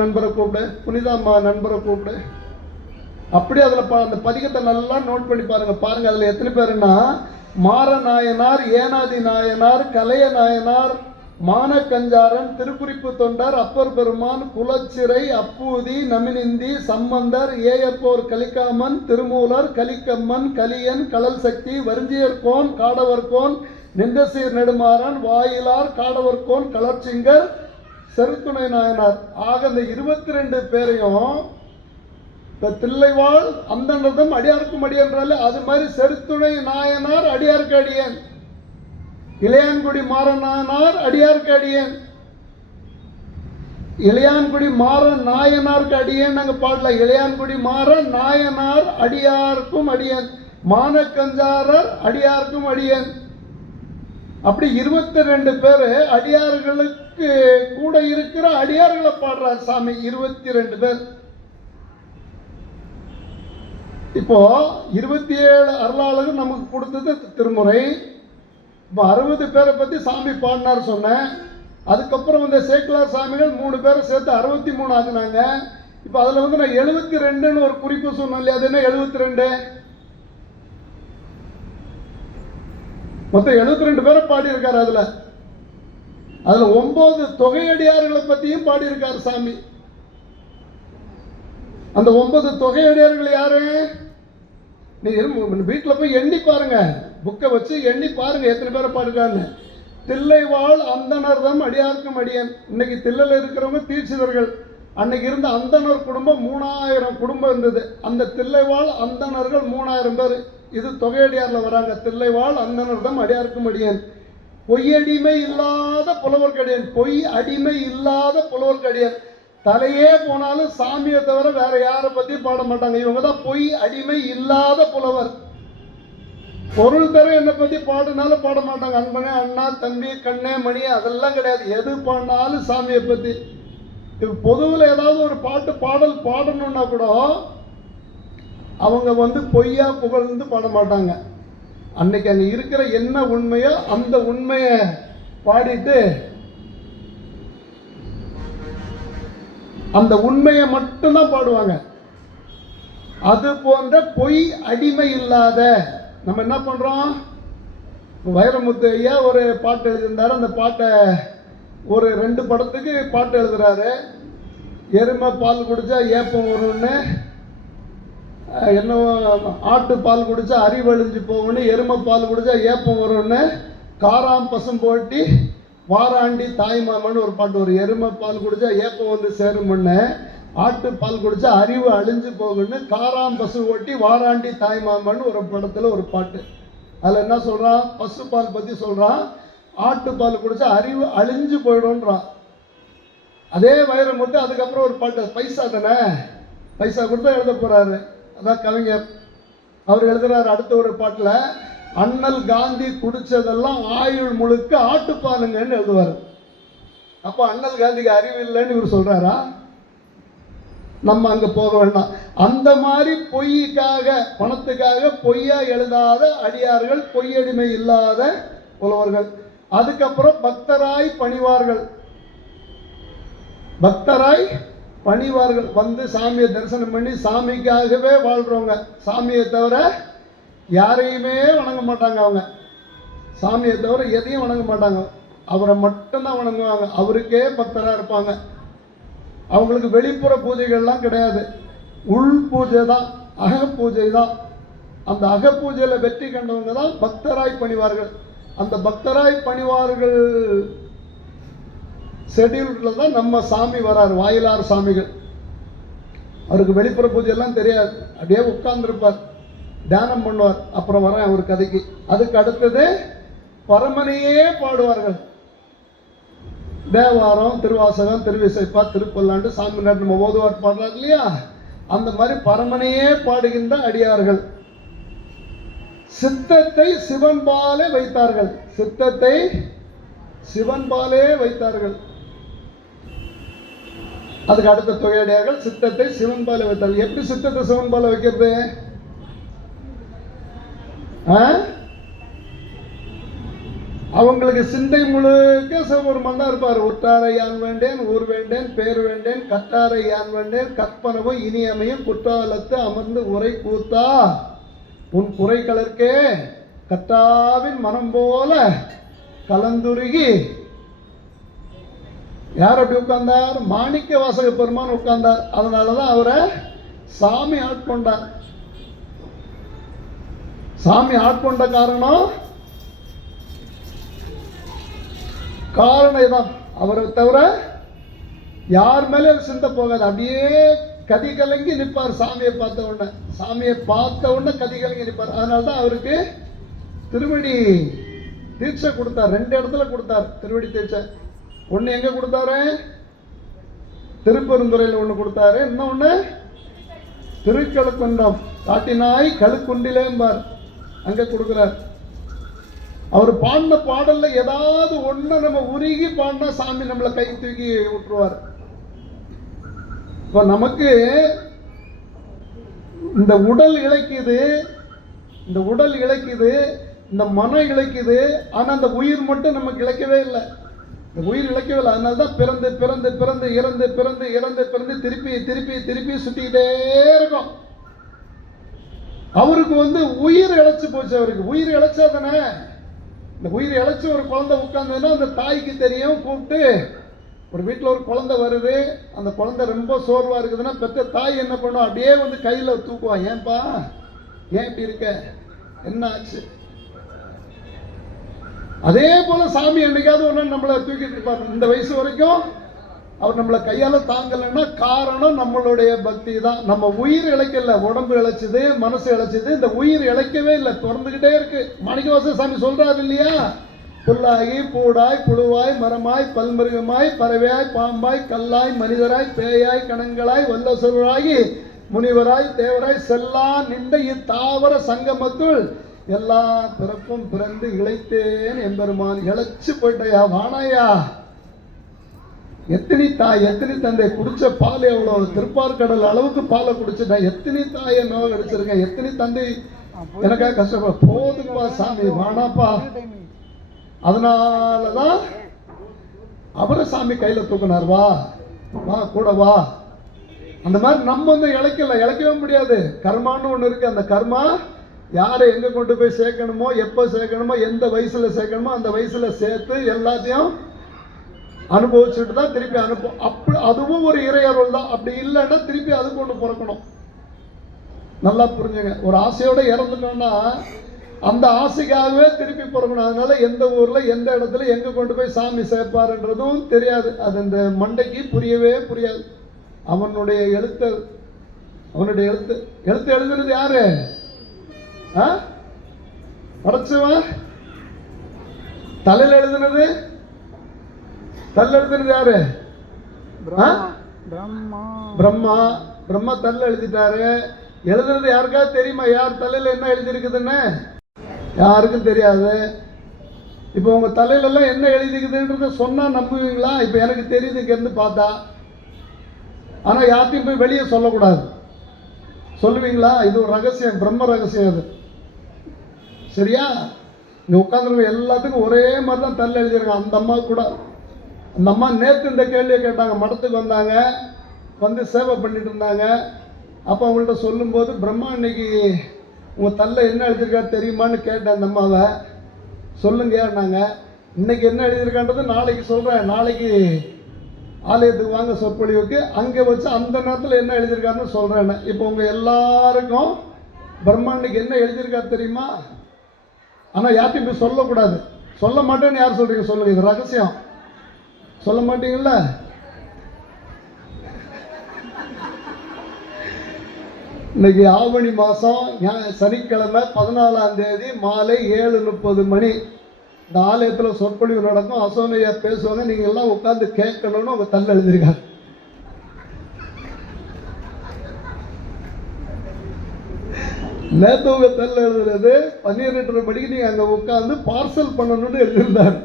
நண்பரை கூப்பிடு, புனிதாம்மா நண்பரை கூப்பிடு. அப்படி அதுல அந்த பதிகத்தை நல்லா நோட் பண்ணி பாருங்க. அதுல எத்தனை பேருன்னா, மார நாயனார், ஏனாதி நாயனார், கலைய நாயனார், மானக்கஞ்சாரன், திருக்குறிப்பு தொண்டர், அப்பர் பெருமான், குலச்சிறை, அப்பூதி, நமினிந்தி, சம்பந்தர், ஏயப்போர் கலிக்காமன், திருமூலர், கலிக்கம்மன், கலியன், கடல் சக்தி, வரிஞ்சியர்கோன், காடவர்கோன், நின்றசீர் நெடுமாறன், வாயிலார், காடவர்கோன், கலர்ச்சிங்கர், செருத்துணை நாயனார். ஆக இந்த 22 பேரையும் தில்லைவாழ் அந்தனர்தம் அடியாருக்கும் அடியன்றால அது மாதிரி செருத்துணை நாயனார் அடியாருக்கு அடியேன், இளையான்குடி மாறனானார் அடியாருக்கு அடியேன், இளையான்குடி மாற நாயனாருக்கு அடியேன் நாங்க பாடல. இளையான்குடி மாற நாயனார் அடியாருக்கும் அடியேன், மானக்கஞ்சாரர் அடியாருக்கும் அடியேன். அப்படி 22 பேரு அடியார்களுக்கு கூட இருக்கிற அடியார்களை பாடுறார் சாமி. 22 பேர். இப்போ 27 அருளாளர்கள் நமக்கு கொடுத்தது திருமுறை. இப்போ 60 பேரை பத்தி சாமி பாடினார் சொன்னேன். அதுக்கப்புறம் வந்து சேக்கலார் சாமிகள் 3 பேரை சேர்த்து 63 ஆகுனாங்க. இப்போ அதுல வந்து நான் 72ன்னு ஒரு குறிப்பு சொன்னேன் இல்லையா, அது என்ன 72? மொத்தம் 72 பேரை பாடியிருக்காரு. அதுல 9 தொகையடியார்களை பத்தியும் பாடியிருக்காரு சாமி. அந்த 9 தொகையடியார்கள் யாரு? நீங்க வீட்டுல போய் எண்ணி பாருங்க, புக்கை வச்சு எண்ணி பாருங்க எத்தனை பேரை பாடுறான்னு. தில்லைவாழ் அந்தனர்தம் அடியாருக்கும் அடியன். இன்னைக்கு தில்லையில் இருக்கிறவங்க தீட்சிதர்கள். அன்னைக்கு இருந்த அந்தனர் குடும்பம் 3000 குடும்பம் இருந்தது. அந்த தில்லைவாழ் அந்தனர்கள் 3000 பேர். இது தொகையடியார்ல வராங்க. தில்லைவாழ் அந்தனர்தம் அடியாருக்கும் அடியன். பொய்யடிமை இல்லாத புலவர்க்கடியன். பொய் அடிமை இல்லாத புலவர்க்கடியன். தலையே போனாலும் சாமியை தவிர வேற யாரை பத்தி பாட மாட்டாங்க. இவங்க தான் பொய் அடிமை இல்லாத புலவர். பொருள் தர என்னை பத்தி பாடுனாலும் பாட மாட்டாங்க. அன்பனே, அண்ணா, தம்பி, கண்ணே, மணி அதெல்லாம் கிடையாது. எது பாடினாலும் சாமியை பத்தி. இப்போ பொதுவில் ஏதாவது ஒரு பாடல் பாடணும்னா கூட அவங்க வந்து பொய்யா புகழ்ந்து பாட மாட்டாங்க. அன்னைக்கு அங்க இருக்கிற என்ன உண்மையோ அந்த உண்மையை பாடிட்டு அந்த உண்மையை மட்டும்தான் பாடுவாங்க. அது போன்ற பொய் அடிமை இல்லாத. நம்ம என்ன பண்றோம், வைரமுத்து ஐயா ஒரு பாட்டு எழுதியிருந்தாரு. அந்த பாட்டை ஒரு 2 படத்துக்கு பாட்டு எழுதுறாரு. எருமை பால் குடிச்சா ஏப்பம் வரும்னு, என்ன ஆட்டு பால் குடிச்சா அறிவழிஞ்சு போகும்னு, எருமை பால் குடிச்சா ஏப்பம் வரும்னு, காராம் பசும் போட்டி வாராண்டி தாய்மாமன்னு ஒரு பாட்டு. ஒரு எருமை பால் குடிச்சா ஏப்பம் வந்து சேரும்னு, ஆட்டு பால் குடிச்சா அறிவு அழிஞ்சு போகுன்னு, காராம் பசு ஓட்டி வாராண்டி தாய்மாமன்னு ஒரு படத்துல ஒரு பாட்டு. அதுல என்ன சொல்றான், பசு பால் பத்தி சொல்றான். ஆட்டு பால் குடிச்சா அறிவு அழிஞ்சு போயிடும்ன்றான். அதே வைரமுத்து அதுக்கப்புறம் ஒரு பாட்டு, பைசா தானே, பைசா கொடுத்தா எழுத போறாரு. அதான் கவிஞர். அவர் எழுதுறாரு அடுத்த ஒரு பாட்டுல, அண்ணல் காந்தி குடிச்சதெல்லாம் ஆயுள் முழுக்க ஆட்டுப்பாலுங்கன்னு எழுதுவாரு. அப்ப அண்ணல் காந்திக்கு அறிவு இல்லைன்னு இவர் சொல்றாரா? நம்ம அங்க போக வேண்டாம். அந்த மாதிரி பொய்க்காக பணத்துக்காக பொய்யா எழுதாத அடியார்கள், பொய்யடிமை இல்லாத புலவர்கள். அதுக்கப்புறம் பக்தராய் பணிவார்கள் வந்து சாமியை தரிசனம் பண்ணி சாமிக்காகவே வாழ்றவங்க. சாமியை தவிர யாரையுமே வணங்க மாட்டாங்க. அவங்க சாமியை தவிர எதையும் வணங்க மாட்டாங்க. அவரை மட்டும்தான் வணங்குவாங்க. அவருக்கே பக்தராக இருப்பாங்க. அவங்களுக்கு வெளிப்புற பூஜைகள்லாம் கிடையாது. உள் பூஜை தான், அக பூஜை தான். அந்த அக பூஜையில் வெற்றி கண்டவங்க தான் பக்தராய் பணிவார்கள். அந்த பக்தராய் பணிவார்கள் ஷெட்யூல்ல தான் நம்ம சாமி வராரு, வாயிலார் சாமிகள். அவருக்கு வெளிப்புற பூஜை எல்லாம் தெரியாது. அப்படியே உட்கார்ந்துருப்பார், தியானம் பண்ணுவார். அப்புறம் வரேன் ஒரு கதைக்கு. அதுக்கு அடுத்தது பரமனையே பாடுவார்கள். தேவாரம், திருவாசகம், திருவிசைப்பா, திருப்பல்லாண்டு, சாமி நாட்டு நம்ம ஓதுவார் பாடுறாரு இல்லையா, அந்த மாதிரி பரமனையே பாடுகின்ற அடியார்கள். சித்தத்தை சிவன்பாலே வைத்தார்கள். சித்தத்தை சிவன்பாலே வைத்தார்கள். அதுக்கு அடுத்த தொகையடியார்கள் சித்தத்தை சிவன்பாலே வைத்தார்கள். எப்படி சித்தத்தை சிவன்பாலே வைக்கிறது? அவங்களுக்கு சிந்தை முழுக்க சிவபெருமான் தான் இருப்பார். உற்றாரை யான் வேண்டேன், ஊர் வேண்டேன், பேர் வேண்டேன், கற்றாரை யான் வேண்டேன், கற்பனவும் இனியமையும் குற்றாலத்து அமர்ந்து உரை கூத்தா உன் குறைகளற்கே கத்தாவின் மனம் போல கலந்துருகி. யார் அப்படி உட்கார்ந்தார்? மாணிக்க வாசக பெருமான் உட்கார்ந்தார். அதனாலதான் அவரை சாமி ஆட்கொண்டார். சாமி ஆட்கொண்ட காரணம் தான். அவரை தவிர யார் மேலே சிந்த போகாது. அப்படியே கதி கலங்கி நிற்பார். சாமியை பார்த்த உடனே, சாமியை பார்த்த உடனே கதி கலங்கி நிற்பார். அதனால்தான் அவருக்கு திருவடி தீட்சை கொடுத்தார். 2 இடத்துல கொடுத்தார் திருவடி தீட்சை. ஒன்று எங்க கொடுத்தாரு? திருப்பெருந்துறையில் ஒன்று கொடுத்தாரு. இன்னொன்று திருக்கழுக்குன்றம், காட்டினாய் கழுக்குண்டிலேம்பார், அங்க கொடுக்கிறார். அவர் பாடின பாடல்ல ஏதாவது ஒண்ணு நம்ம உருகி பாடினா சாமி நம்மளை கை தூக்கி விட்டுருவார். இப்ப நமக்கு இந்த உடல் இழைக்குது, இந்த உடல் இழைக்குது, இந்த மனம் இழைக்குது. ஆனா அந்த உயிர் மட்டும் நமக்கு இழைக்கவே இல்லை. இந்த உயிர் இழைக்கவே இல்லை. அதனால்தான் பிறந்து பிறந்து பிறந்து இறந்து பிறந்து இறந்து பிறந்து திருப்பி திருப்பி திருப்பி சுத்திக்கிட்டே இருக்கும். அவருக்கு உயிர் இழைச்சு போச்சு. அவருக்கு உயிர் இழைச்சாதானே. இந்த உயிர் இழைச்சி ஒரு குழந்தை உட்கார்ந்ததுன்னா அந்த தாய்க்கு தெரியும். கூப்பிட்டு, ஒரு வீட்டில் ஒரு குழந்தை வருது, அந்த குழந்தை ரொம்ப சோர்வா இருக்குதுன்னா பெற்ற தாய் என்ன பண்ணும்? அப்படியே கையில தூக்குவான். ஏன்பா, ஏன் இப்படி இருக்க, என்ன ஆச்சு? அதே போல சாமி என்னைக்காவது ஒன்று நம்மளை தூக்கிட்டு இருப்பார். இந்த வயசு வரைக்கும் அவர் நம்மளை கையால தாங்கலைன்னா காரணம் நம்மளுடைய பக்தி தான். நம்ம உயிர் இழைக்கல, உடம்பு இழைச்சது, மனசு இழைச்சது. இந்த உயிர் இழைக்கவே இல்லை, திறந்துகிட்டே இருக்கு. மாணிக்கவாசக சாமி சொல்றாரு இல்லையா, புல்லாகி பூடாய் புழுவாய் மரமாய் பல்மிருகமாய் பறவையாய் பாம்பாய் கல்லாய் மனிதராய் பேயாய் கணங்களாய் வல்லசுராகி முனிவராய் தேவராய் செல்லா நின்ற இத்தாவர சங்கமத்துள் எல்லா பிறப்பும் பிறந்து இழைத்தேன் எம்பெருமான். இழைச்சு போயிட்டையா, வானாயா. எத்தனை தாய், எத்தனை தந்தை, குடிச்ச பால் எவ்வளவு, திருப்பார்கடல் அளவுக்கு பாலை குடிச்சுட்டேன். எத்தனை தாயை நோய் அடிச்சிருக்கேன், எத்தனை தந்தை எனக்காக கஷ்டப்பட. போதுக்குவா சாமி, வானாப்பா. அதனாலதான் அவரை சாமி கையில தூக்கினார். வா வா கூட வா. அந்த மாதிரி நம்ம இழைக்கவே முடியாது. கர்மான்னு ஒண்ணு இருக்கு. அந்த கர்மா யாரை எங்க கொண்டு போய் சேர்க்கணுமோ, எப்ப சேர்க்கணுமோ, எந்த வயசுல சேர்க்கணுமோ அந்த வயசுல சேர்த்து எல்லாத்தையும் அனுபவிச்சுட்டு தான் திருப்பி அப்படி அதுவும் ஒரு இறையருள் தான். அப்படி இல்லைன்னா திருப்பி அது கொண்டு பிறக்கணும். நல்லா புரிஞ்சுங்க. ஒரு ஆசையோட இறந்துட்டோம்னா அந்த ஆசைக்காகவே திருப்பி பிறக்கணும். அதனால எந்த ஊர்ல எந்த இடத்துல எங்க கொண்டு போய் சாமி சேர்ப்பாருன்றதும் தெரியாது. அது இந்த மண்டைக்கு புரியவே புரியாது. அவனுடைய எழுத்து எழுதுறது யாரு? படைச்சவன். தலையில எழுதுனது யாரு? பிரம்மா. பிரம்மா தல்ல எழுதிட்டாரு. எழுதுறது யாருக்காவது தெரியுமா? யார் தலையில என்ன எழுதி இருக்குதுன்னு யாருக்கும் தெரியாது. இப்ப உங்க தலையில எல்லாம் என்ன எழுதிக்குதுன்றத சொன்னா நம்புவீங்களா? இப்ப எனக்கு தெரியுது இங்க இருந்து பார்த்தா. ஆனா யார்த்தையும் போய் வெளியே சொல்லக்கூடாது. சொல்லுவீங்களா? இது ஒரு ரகசியம், பிரம்ம ரகசியம். அது சரியா? இங்க உட்காந்துருக்க எல்லாத்துக்கும் ஒரே மாதிரி தான் தல்ல எழுதிருக்காங்க. அந்த அம்மா கூட, அந்த அம்மா நேற்று இந்த கேள்வியை கேட்டாங்க. மடத்துக்கு வந்தாங்க, சேவை பண்ணிட்டு இருந்தாங்க. அப்போ அவங்கள்ட்ட சொல்லும்போது, பிரம்மா இன்னைக்கு உங்கள் தல்ல என்ன எழுதியிருக்கா தெரியுமான்னு கேட்டேன் அந்த அம்மாவை. சொல்லுங்கன்னாங்க. இன்னைக்கு என்ன எழுதியிருக்கான்றது நாளைக்கு சொல்கிறேன். நாளைக்கு ஆலயத்துக்கு வாங்க சொற்பொழிவுக்கு, அங்கே வச்சு அந்த நேரத்தில் என்ன எழுதியிருக்காருன்னு சொல்கிறேன். இப்போ உங்கள் எல்லாருக்கும் பிரம்மா இன்னைக்கு என்ன எழுதியிருக்கா தெரியுமா? ஆனால் யார்ட்டையும் போய் சொல்லக்கூடாது. சொல்ல மாட்டேன்னு யார் சொல்கிறீங்க? சொல்லுங்கள், இது ரகசியம். சொல்ல மாட்டீங்கல்ல? இன்னைக்கு ஆவணி மாதம் சனிக்கிழமை 14ஆம் தேதி மாலை 7:30 மணி இந்த ஆலயத்தில் சொற்பொழிவு நடக்கும். அசோனையா பேசுவாங்க, நீங்கள் எல்லாம் உட்காந்து கேட்கணும்னு அவங்க தள்ள எழுதியிருக்காங்க. நேற்று உங்க தள்ள எழுதுறது 12:30 மணிக்கு நீங்கள் அங்கே உட்காந்து பார்சல் பண்ணணும்னு எழுதியிருந்தார்.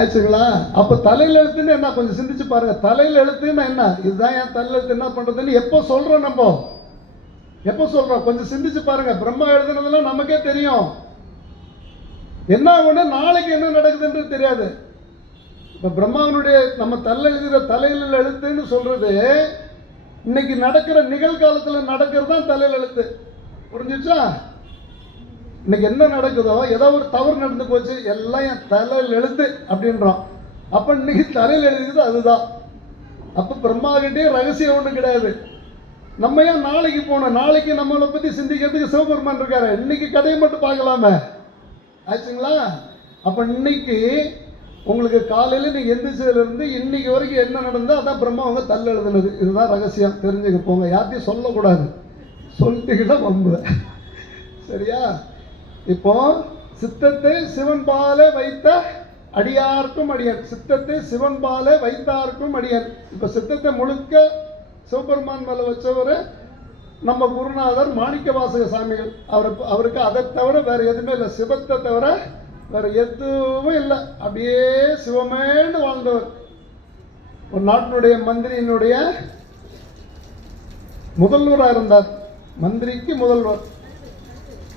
ஆச்சுங்களா? அப்போ தலையில் எழுத்துன்னு என்ன, கொஞ்சம் சிந்திச்சு பாருங்க. தலையில் எழுத்துன்னா என்ன, இதுதான் என் தலையில் எழுத்து, என்ன பண்ணுறதுன்னு எப்போ சொல்கிறோம், நம்ம எப்போ சொல்கிறோம் கொஞ்சம் சிந்திச்சு பாருங்க. பிரம்மா எழுதுனதெல்லாம் நமக்கே தெரியும். என்ன ஆகும்னா நாளைக்கு என்ன நடக்குதுன்றது தெரியாது. இப்போ பிரம்மாவனுடைய நம்ம எழுதுகிற தலையில் எழுத்துன்னு சொல்றது இன்னைக்கு நடக்கிற நிகழ்காலத்தில் நடக்கிறது தான் தலையில் எழுத்து. புரிஞ்சிச்சா? இன்னைக்கு என்ன நடக்குதோ, ஏதோ ஒரு தவறு நடந்து போச்சு, எல்லாம் என் தலையில் எழுத்து அப்படின்றோம். அப்போ இன்னைக்கு தலையில் எழுதுது அதுதான். அப்போ பிரம்மாகிட்டே ரகசியம் ஒன்றும் கிடையாது. நம்ம ஏன் நாளைக்கு போனோம்? நாளைக்கு நம்மளை பற்றி சிந்திக்கிறதுக்கு சிவபெருமான் இருக்காரு. இன்னைக்கு கதையை மட்டும் பார்க்கலாமே. ஆச்சுங்களா? அப்போ இன்னைக்கு உங்களுக்கு காலையில் நீங்கள் எந்திரிச்சதுலேருந்து இன்னைக்கு வரைக்கும் என்ன நடந்தோ அதான் பிரம்மா அவங்க தள்ள எழுதுனது. இதுதான் ரகசியம், தெரிஞ்சுக்க போங்க. யார்ட்டையும் சொல்லக்கூடாது, சொல்லிட்டுக்கிட்ட வம்பு. சரியா? இப்போ சித்தத்தை சிவன் பாலே வைத்த அடியார்க்கும் அடியன், சித்தத்தை சிவன் பாலே வைத்தார்க்கும் அடியன். இப்போ சித்தத்தை முழுக்க சிவபெருமான் மேலே வச்சவர் நம்ம குருநாதர் மாணிக்கவாசக சாமிகள். அவருக்கு அதை தவிர வேற எதுவுமே இல்லை, சிவத்தை தவிர வேற எதுவும் இல்லை. அப்படியே சிவமேன்னு வாழ்ந்தவர். ஒரு நாட்டினுடைய மந்திரியினுடைய முதல்வராக இருந்தார். மந்திரிக்கு முதல்வர்.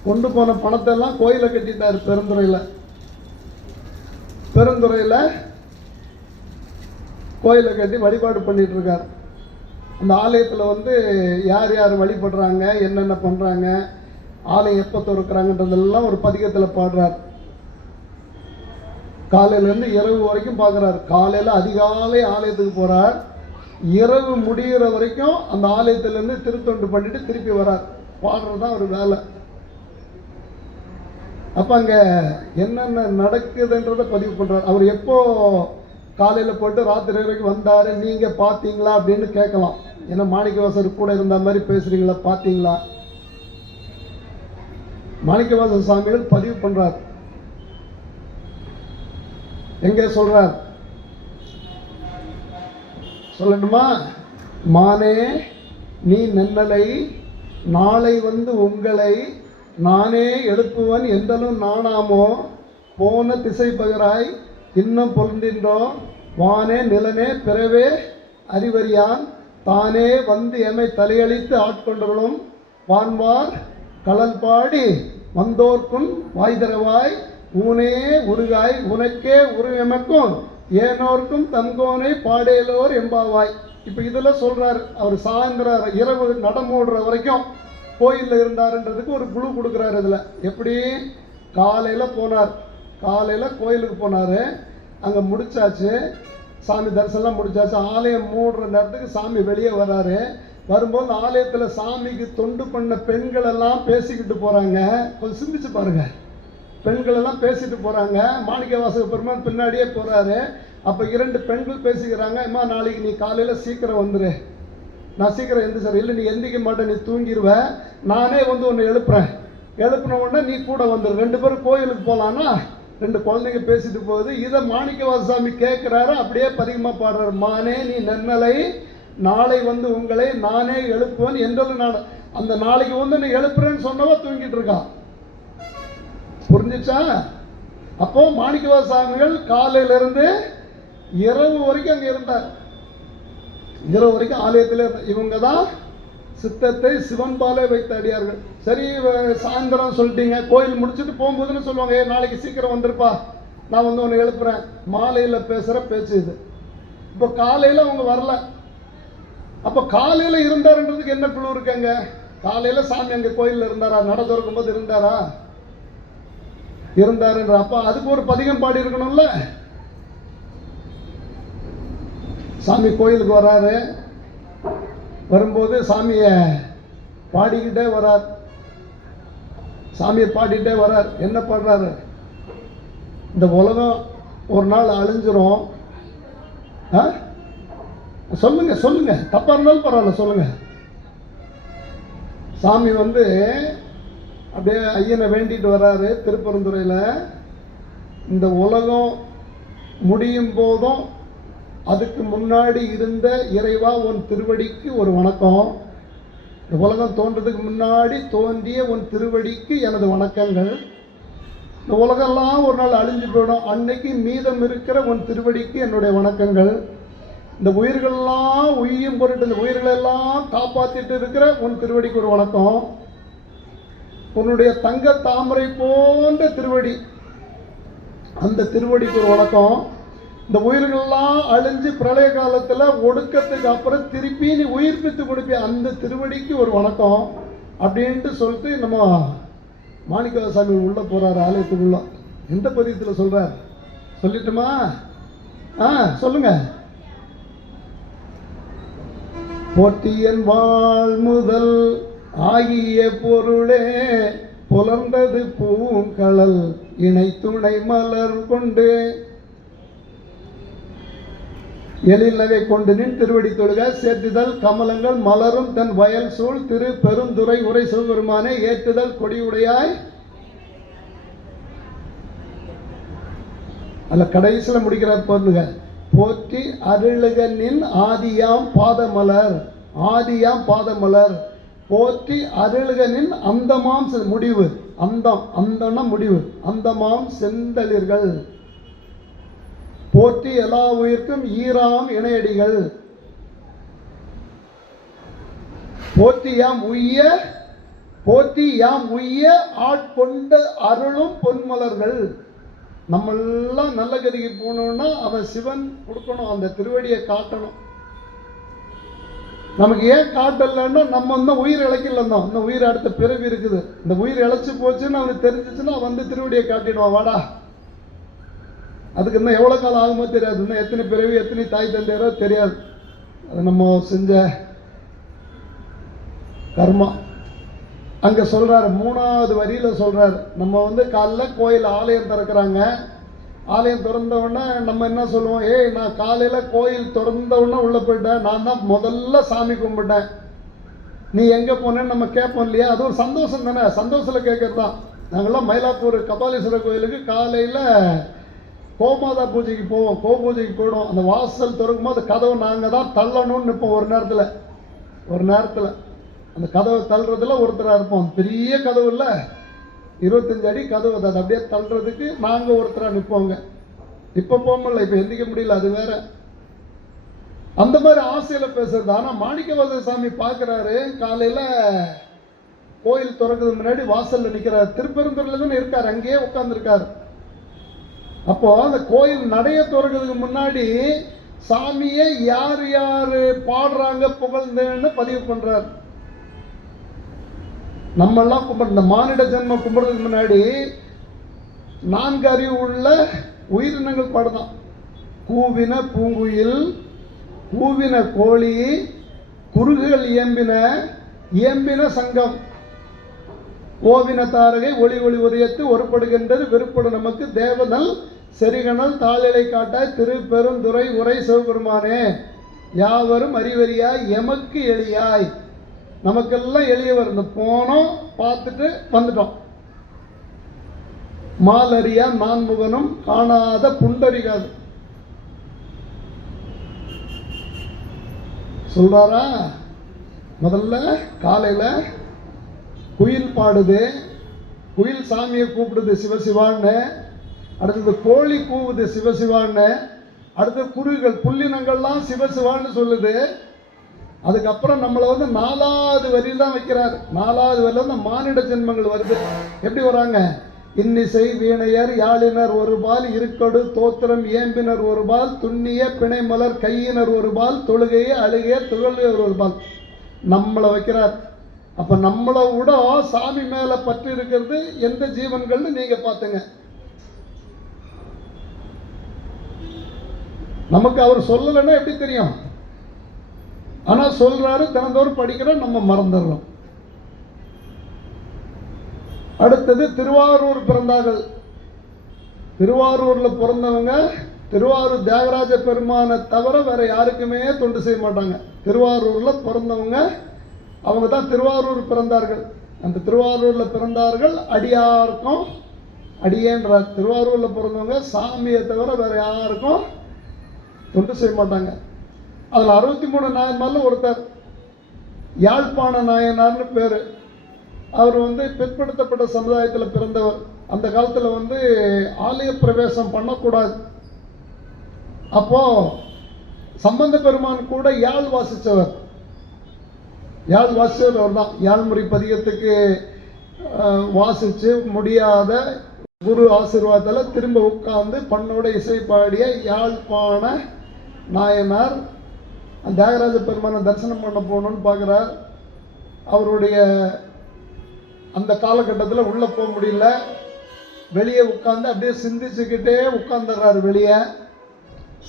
கொண்டு போன பணத்தை எல்லாம் கோயிலை கட்டிட்டார். பெருந்துறையில் கோயிலை கட்டி வழிபாடு பண்ணிட்டு இருக்கார். அந்த ஆலயத்தில் யார் யார் வழிபடுறாங்க, என்னென்ன பண்ணுறாங்க, ஆலயம் எப்போ திறக்கிறாங்கன்றதெல்லாம் ஒரு பதிகத்தில் பாடுறார். காலையிலேருந்து இரவு வரைக்கும் பார்க்குறார். காலையில் அதிகாலை ஆலயத்துக்கு போகிறார். இரவு முடிகிற வரைக்கும் அந்த ஆலயத்திலேருந்து திருத்தொண்டு பண்ணிட்டு திருப்பி வரார். பாடுறது தான் ஒரு வேலை. அப்போ அங்கே என்னென்ன நடக்குதுன்றதை பதிவு பண்ணுறார். அவர் எப்போ காலையில் போட்டு ராத்திரி வரைக்கும் வந்தார், நீங்கள் பார்த்தீங்களா அப்படின்னு கேட்கலாம். ஏன்னா மாணிக்கவாசர் கூட இருந்த மாதிரி பேசுகிறீங்களா, பார்த்தீங்களா? மாணிக்கவாசர் சாமிகள் பதிவு பண்ணுறார். எங்கே சொல்றார் சொல்லணுமா? மானே நீ நன்னலை நாளை உங்களை நானே எழுப்புவன் எந்தலும் நானாமோ போன திசை பகராய் இன்னும் பொருந்தின்றோ வானே நிலனே பிறவே அறிவறியான் தானே எமை தலையளித்து ஆட்கொண்டவர்களும் வான்வார் கலல் பாடி வந்தோர்க்குன் வாய்தரவாய் ஊனே உருகாய் உனக்கே உருவெமக்கும் ஏனோர்க்கும் தங்கோனை பாடேலோர் எம்பாவாய். இப்போ இதில் சொல்கிறார். அவர் சாயந்தரம் இரவு நடமோடுற வரைக்கும் கோயிலில் இருந்தாருன்றதுக்கு ஒரு குழு கொடுக்குறாரு. இதில் எப்படி? காலையில் போனார், காலையில் கோயிலுக்கு போனார், அங்கே முடிச்சாச்சு, சாமி தரிசனம்லாம் முடிச்சாச்சு. ஆலயம் மூடுற நேரத்துக்கு சாமி வெளியே வர்றாரு. வரும்போது ஆலயத்தில் சாமிக்கு தொண்டு பண்ண பெண்கள் எல்லாம் பேசிக்கிட்டு போகிறாங்க. கொஞ்சம் சிந்திச்சு பாருங்கள். பெண்கள் எல்லாம் பேசிட்டு போகிறாங்க. மாணிக்கவாசக பெருமான் பின்னாடியே போகிறாரு. அப்போ 2 பெண்கள் பேசிக்கிறாங்க. அம்மா நாளைக்கு நீ காலையில் சீக்கிரம் வந்துடு. நான் சீக்கிரம் எந்திரிச்சார். இல்லை நீ எந்திரிக்க மாட்டேன், நீ தூங்கிடுவேன், நானே உன்னை எழுப்புறேன். எழுப்பின உடனே நீ கூட வந்துடு. 2 பேரும் கோயிலுக்கு போகலான்னா 2 குழந்தைங்க பேசிட்டு போகுது. இதை மாணிக்கவாச சாமி கேட்குறாரு. அப்படியே பதிகமாக பாடுறாரு. மானே நீ நன்னலை நாளை உங்களை நானே எழுப்புவேன் என்றாலும் நான் அந்த நாளைக்கு நீ எழுப்புறேன்னு சொன்னவா தூங்கிட்டு இருக்கான். புரிஞ்சிச்சா? அப்போ மாணிக்கவாச சாமிகள் காலையிலிருந்து இரவு வரைக்கும் அங்கே இருந்தார். இரவு வரைக்கும் ஆலயத்தில் இவங்க தான் சித்தத்தை சிவன் பாலே வைத்த அடியார்கள். சரி, சாயந்தரம் சொல்லிட்டீங்க, கோயில் முடிச்சுட்டு போகும்போதுன்னு சொல்லுவாங்க, நாளைக்கு சீக்கிரம் வந்துருப்பா, நான் உன்னை எழுப்புறேன். மாலையில் பேசுகிற பேச்சு இது. இப்போ காலையில் அவங்க வரல. அப்போ காலையில் இருந்தாருன்றதுக்கு என்ன குழு இருக்காங்க? காலையில் சாமி அங்கே கோயிலில் இருந்தாரா? நட திறக்கும் போது இருந்தாரா? இருந்தாருன்ற. அப்போ அதுக்கு ஒரு பதிகம் பாடி இருக்கணும்ல. சாமி கோயிலுக்கு வராரு. வரும்போது சாமியை பாடிக்கிட்டே வரார். சாமியை பாடிக்கிட்டே வரார். என்ன பாடுறாரு? இந்த உலகம் ஒரு நாள் அழிஞ்சிரும். சொல்லுங்க, தப்பா இருந்தாலும் பரவாயில்ல, சொல்லுங்க. சாமி வந்து அப்படியே ஐயனை வேண்டிட்டு வர்றாரு திருப்பரந்துறையில். இந்த உலகம் முடியும் போதும் அதுக்கு முன்னாடி இருந்த இறைவா உன் திருவடிக்கு ஒரு வணக்கம். இந்த உலகம் தோன்றதுக்கு முன்னாடி தோன்றிய உன் திருவடிக்கு எனது வணக்கங்கள். இந்த உலகெல்லாம் ஒரு நாள் அழிஞ்சு போயிடும், அன்னைக்கு மீதம் இருக்கிற உன் திருவடிக்கு என்னுடைய வணக்கங்கள். இந்த உயிர்களெல்லாம் உய்யும் பொருட்டு இந்த உயிர்களெல்லாம் காப்பாற்றிட்டு இருக்கிற உன் திருவடிக்கு ஒரு வணக்கம். உன்னுடைய தங்க தாமரை போன்ற திருவடி, அந்த திருவடிக்கு ஒரு வணக்கம். இந்த உயிர்கள்லாம் அழிஞ்சு பிரளய காலத்தில் ஒடுக்கத்துக்கு அப்புறம் திருப்பி நீ உயிர்ப்பித்து கொடுப்பி, அந்த திருவடிக்கு ஒரு வணக்கம் அப்படின்ட்டு சொல்லிட்டு நம்ம மாணிக்கவாசாமி உள்ள போறாரு ஆலயத்துக்குள்ள. எந்த பதியத்தில் சொல்றார் சொல்லிட்டுமா? சொல்லுங்க. போற்றியன் வாழ் முதல் ஆகிய பொருளே புலர்ந்தது பூங்கழல் இணை துணை மலர் கொண்டு எழில் நகை கொண்டு நின் திருவடி தொழுக சேர்த்துதல் கமலங்கள் மலரும் தன் வயல் சூழ் திரு பெருந்துறை உரை சிவபெருமானே ஏற்றுதல் கொடியுடையாய். அல்ல கடைசியில் முடிக்கிறார் பாருங்க. போற்றி அருளுகனின் ஆதியாம் பாதமலர், ஆதியாம் பாதமலர் போற்றி அருளுகனின் அந்தமாம் முடிவு, அந்தம் அந்தம்னா முடிவு, அந்தமாம் செந்தளிர்கள் போற்றி எல்லா உயிர்க்கும் ஈராம் இணையடிகள் போற்றி யாம் உய்ய ஆட்கொண்ட அருளும் பொன்மலர்கள். நம்மெல்லாம் நல்ல கதிக்கு போகணும்னா அவன் சிவன் கொடுக்கணும், அந்த திருவடியை காட்டணும். நமக்கு ஏன் காட்டலன்னா நம்ம வந்து உயிர் இழைக்கலன்னா இந்த உயிர் அடுத்த பிறவி இருக்குது. இந்த உயிர் இழைச்சி போச்சுன்னு அவனுக்கு தெரிஞ்சிச்சுன்னா வந்து திருவடியை காட்டிடுவான். வாடா, அதுக்கு இன்னும் எவ்வளோ காலம் ஆகுமோ தெரியாது, இன்னும் எத்தனை பிறவி எத்தனை தாய் தந்தையரோ தெரியாது. அது நம்ம செஞ்ச கர்மா. அங்கே சொல்கிறார், 3வது வரியில் சொல்கிறார், நம்ம வந்து காலைல கோயில் ஆலயம் திறக்கிறாங்க. ஆலயம் திறந்தவுடனே நம்ம என்ன சொல்லுவோம்? நான் காலையில் கோயில் திறந்தவுடனே உள்ளே போயிட்டேன், நான் தான் முதல்ல சாமி கும்பிட்டேன், நீ எங்கே போனேன்னு நம்ம கேட்போம் இல்லையா? அது ஒரு சந்தோஷம் தானே, சந்தோஷத்தில் கேட்கறது தான். நாங்கள்லாம் மயிலாப்பூர் கபாலீஸ்வரர் கோயிலுக்கு காலையில் கோமாதா பூஜைக்கு போவோம், பூஜைக்கு போயிடுவோம். அந்த வாசல் திறக்கும் போது கதவை நாங்கள் தான் தள்ளணும்னு நிற்போம். ஒரு நேரத்தில் அந்த கதவை தள்ளுறதுல ஒருத்தராக இருப்போம். பெரிய கதவு இல்லை, 25 அடி கதவு, அதை அப்படியே தள்ளுறதுக்கு நாங்கள் ஒருத்தராக நிற்போங்க. இப்போ போகல, இப்போ எந்திக்க முடியல, அது வேற. அந்த மாதிரி ஆசையில் பேசுறது. ஆனால் மாணிக்கவாசக சாமி பார்க்குறாரு, காலையில் கோயில் திறக்கிறதுக்கு முன்னாடி வாசலில் நிற்கிறார். திருப்பெருந்துறையில் தானே இருக்கார், அங்கேயே உட்காந்துருக்கார். அப்போ அந்த கோயில் நடைய திறக்கிறதுக்கு முன்னாடி சாமியை யார் யார் பாடுறாங்க புகழ்ந்தேன்னு பதிவு பண்றார். நம்மெல்லாம் இந்த மானிட ஜென்மம் கும்பிடுறதுக்கு முன்னாடி 4 அறிவு உள்ள உயிரினங்கள் பாடுதான். கூவின பூங்குயில், கூவின கோழி, குறுகுகள் இயம்பின சங்கம், ஓவின தாரகை ஒளி ஒளி உதயத்து ஒருப்படுகின்றது வெறுப்படு நமக்கு தேவதல் செரிகணல் தாளிலை காட்டாய் திரு பெருந்துறை உரை சிவபெருமானே யாவரும் அறிவறியாய் எமக்கு எளியாய். நமக்கெல்லாம் எளியவர். இந்த போனோம், பார்த்துட்டு வந்துட்டோம். மாலறியா நான்முகனும் காணாத புண்டரிகாது சொல்றாரா? முதல்ல காலையில குயில் பாடுது, குயில் சாமியை கூப்பிடுது சிவசிவான்னு. அடுத்தது கோழி கூவுது சிவசிவான்னு. அடுத்து குருவிகள் புல்லினங்கள்லாம் சிவசிவான்னு சொல்லுது. அதுக்கப்புறம் நம்மளை வந்து 4வது வரியில் தான் வைக்கிறார். 4வது வரியில் வந்து மானிட ஜென்மங்கள் வருது. எப்படி வராங்க? இன்னிசை வீணையர் யாழினர் ஒருபால், இருக்கொடு தோத்திரம் ஏம்பினர் ஒருபால், துண்ணிய பிணைமலர் கையினர் ஒருபால், தொழுகையை அழுகைய துகள்கையர் ஒருபால் நம்மளை வைக்கிறார். அப்ப நம்மளை விட சாமி மேல பற்று இருக்கிறது எந்த ஜீவன்கள்னு நீங்க பாத்துங்க. நமக்கு அவர் சொல்லலைன்னா எப்படி தெரியும்? ஆனா சொல்றாரு, தினந்தோறும் படிக்கிறோம், நம்ம மறந்துடுறோம். அடுத்தது திருவாரூர் பிறந்தார்கள். திருவாரூர்ல பிறந்தவங்க திருவாரூர் தியாகராஜ பெருமானை தவிர வேற யாருக்குமே தொண்டு செய்ய மாட்டாங்க. திருவாரூர்ல பிறந்தவங்க அவங்க தான் திருவாரூர் பிறந்தார்கள். அந்த திருவாரூரில் பிறந்தார்கள். அடியாருக்கும் அடியேன்றார். திருவாரூரில் பிறந்தவங்க சாமியை தவிர வேறு யாருக்கும் தொண்டு செய்ய மாட்டாங்க. அதில் 63 நாயன்மாரில் ஒருத்தர் யாழ்ப்பாண நாயனார்னு பேர். அவர் பிற்படுத்தப்பட்ட சமுதாயத்தில் பிறந்தவர். அந்த காலத்தில் ஆலய பிரவேசம் பண்ணக்கூடாது. அப்போது சம்பந்த பெருமான் கூட யாழ் வாசித்தவர். அவர் தான். யாழ்முறை பதிகத்துக்கு வாசித்து முடியாத குரு ஆசீர்வாதத்தில் திரும்ப உட்கார்ந்து பண்ணோட இசை பாடிய யாழ்ப்பாண நாயனார். தியாகராஜ பெருமானை தரிசனம் பண்ண போகணுன்னு பார்க்குறார். அவருடைய அந்த காலகட்டத்தில் உள்ளே போக முடியல. வெளியே உட்காந்து அப்படியே சிந்திச்சுக்கிட்டே உட்காந்துடுறாரு வெளியே.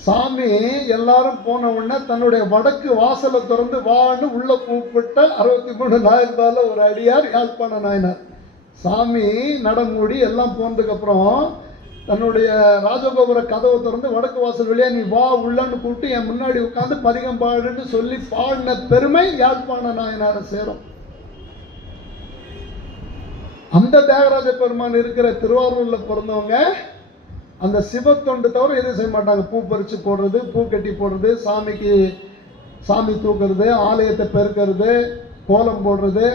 சாமி எல்லாரும் போன உடனே தன்னுடைய வடக்கு வாசலை திறந்து வான்னு உள்ள கூப்பிட்ட 63 நாயன்மாரில் ஒரு அடியார் யாழ்ப்பாண நாயனார். சாமி நடமூடி எல்லாம் போனதுக்கப்புறம் தன்னுடைய ராஜகோபுர கதவை திறந்து வடக்கு வாசல் வெளியே நீ வா உள்ளன்னு கூப்பிட்டு என் முன்னாடி உட்காந்து பதிகம் பாடுன்னு சொல்லி பாடின பெருமை யாழ்ப்பாண நாயனாரை சேரும். அந்த தியாகராஜ பெருமான் இருக்கிற திருவாரூரில் பிறந்தவங்க அந்த சிவத்தொண்டு தவிர எதுவும் செய்ய மாட்டாங்க. பூ பறித்து போடுறது, பூ கட்டி போடுறது, சாமி தூக்குறது, ஆலயத்தை பெருக்கிறது, கோலம் போடுறது.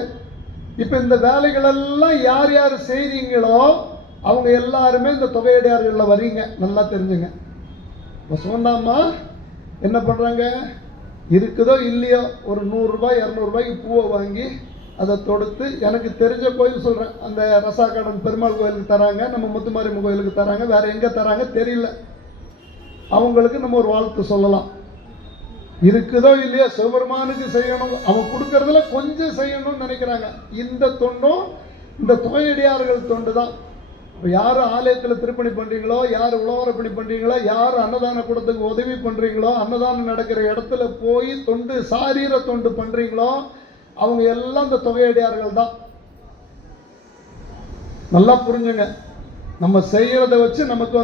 இப்போ இந்த வேலைகளெல்லாம் யார் யார் செய்கிறீங்களோ அவங்க எல்லாருமே இந்த தொகையடியார்களில் வரீங்க. நல்லா தெரிஞ்சுங்க. இப்போ சுகந்தாம்மா என்ன பண்ணுறாங்க, இருக்குதோ இல்லையோ ஒரு 100 ரூபாய் 200 ரூபாய்க்கு பூவை வாங்கி அதை தொடுத்து, எனக்கு தெரிஞ்ச கோயில் சொல்கிறேன், அந்த ரசாக்கடன் பெருமாள் கோயிலுக்கு தராங்க, நம்ம முத்துமாரியம்மன் கோயிலுக்கு தராங்க, வேறு எங்கே தராங்க தெரியல. அவங்களுக்கு நம்ம ஒரு வாழ்த்து சொல்லலாம். இருக்குதோ இல்லையோ சிவபெருமானுக்கு செய்யணும், அவன் கொடுக்கறதுல கொஞ்சம் செய்யணும்னு நினைக்கிறாங்க. இந்த தொண்டும் இந்த தொகையடியார்கள் தொண்டு தான். இப்போ யார் ஆலயத்தில் திருப்பணி பண்ணுறீங்களோ, யார் உழவரப்பணி பண்ணுறீங்களோ, யார் அன்னதான கூடத்துக்கு உதவி பண்ணுறீங்களோ, அன்னதானம் நடக்கிற இடத்துல போய் தொண்டு சாரீர தொண்டு பண்ணுறீங்களோ அவங்க எல்லாம் இந்த தொகையடியார்கள் தான். நல்லா புரிஞ்சுங்க. நம்ம செய்கிறத வச்சு நமக்கு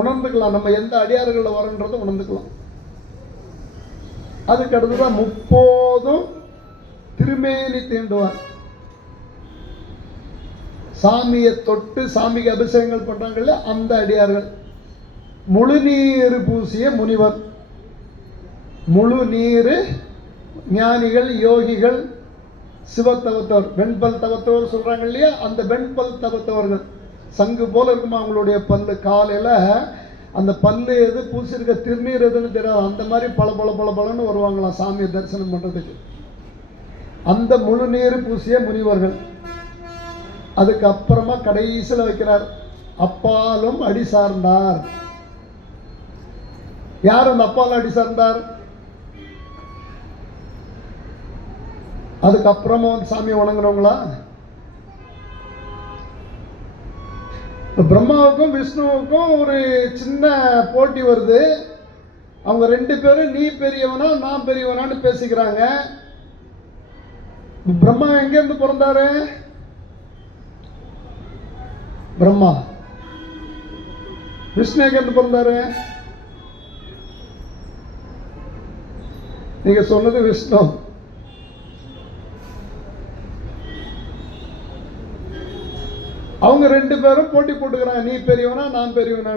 உணர்ந்துக்கலாம், நம்ம எந்த அடியார்களில் வரன்றதை உணர்ந்துக்கலாம். அதுக்கு அடுத்துதான் 30 திருமேனி தீண்டுவார். சாமியை தொட்டு சாமிக்கு அபிஷேகங்கள் பண்றாங்கல்ல அந்த அடியார்கள். முழு நீர் பூசிய முனிவர். முழு நீர் ஞானிகள், யோகிகள், சிவத்தவத்தவர், வெண்பல் தவத்தவர் சொல்றாங்க இல்லையா, அந்த வெண்பல் தவத்தவர்கள். சங்கு போல இருக்குமா அவங்களுடைய பல்லு. காலையில அந்த பல்லு எது, பூசிருக்க திருநீர் எதுன்னு தெரியாது, அந்த மாதிரி பல பல பல பலன்னு வருவாங்களாம் சாமியை தரிசனம் பண்றதுக்கு. அந்த முழு நீர் பூசிய முனிவர்கள். அதுக்கு அப்புறமா கடைசியில் வைக்கிறார், அப்பாலும் அடி சார்ந்தார். யார் அந்த அப்பாலும் அடி சார்ந்தார்? அதுக்கப்புறமா சாமியை வணங்குறவங்களா? பிரம்மாவுக்கும் விஷ்ணுவுக்கும் ஒரு சின்ன போட்டி வருது. அவங்க 2 பேரும் நீ பெரியவனா நான் பெரியவனான்னு பேசிக்கிறாங்க. பிரம்மா எங்கேருந்து பிறந்தாரு? பிரம்மா. விஷ்ணு எங்கேருந்து பிறந்தாரு? நீங்க சொன்னது விஷ்ணு. அவங்க 2 பேரும் போட்டி போட்டுக்கிறாங்க, நீ பெரியவனா நான் பெரியவனா.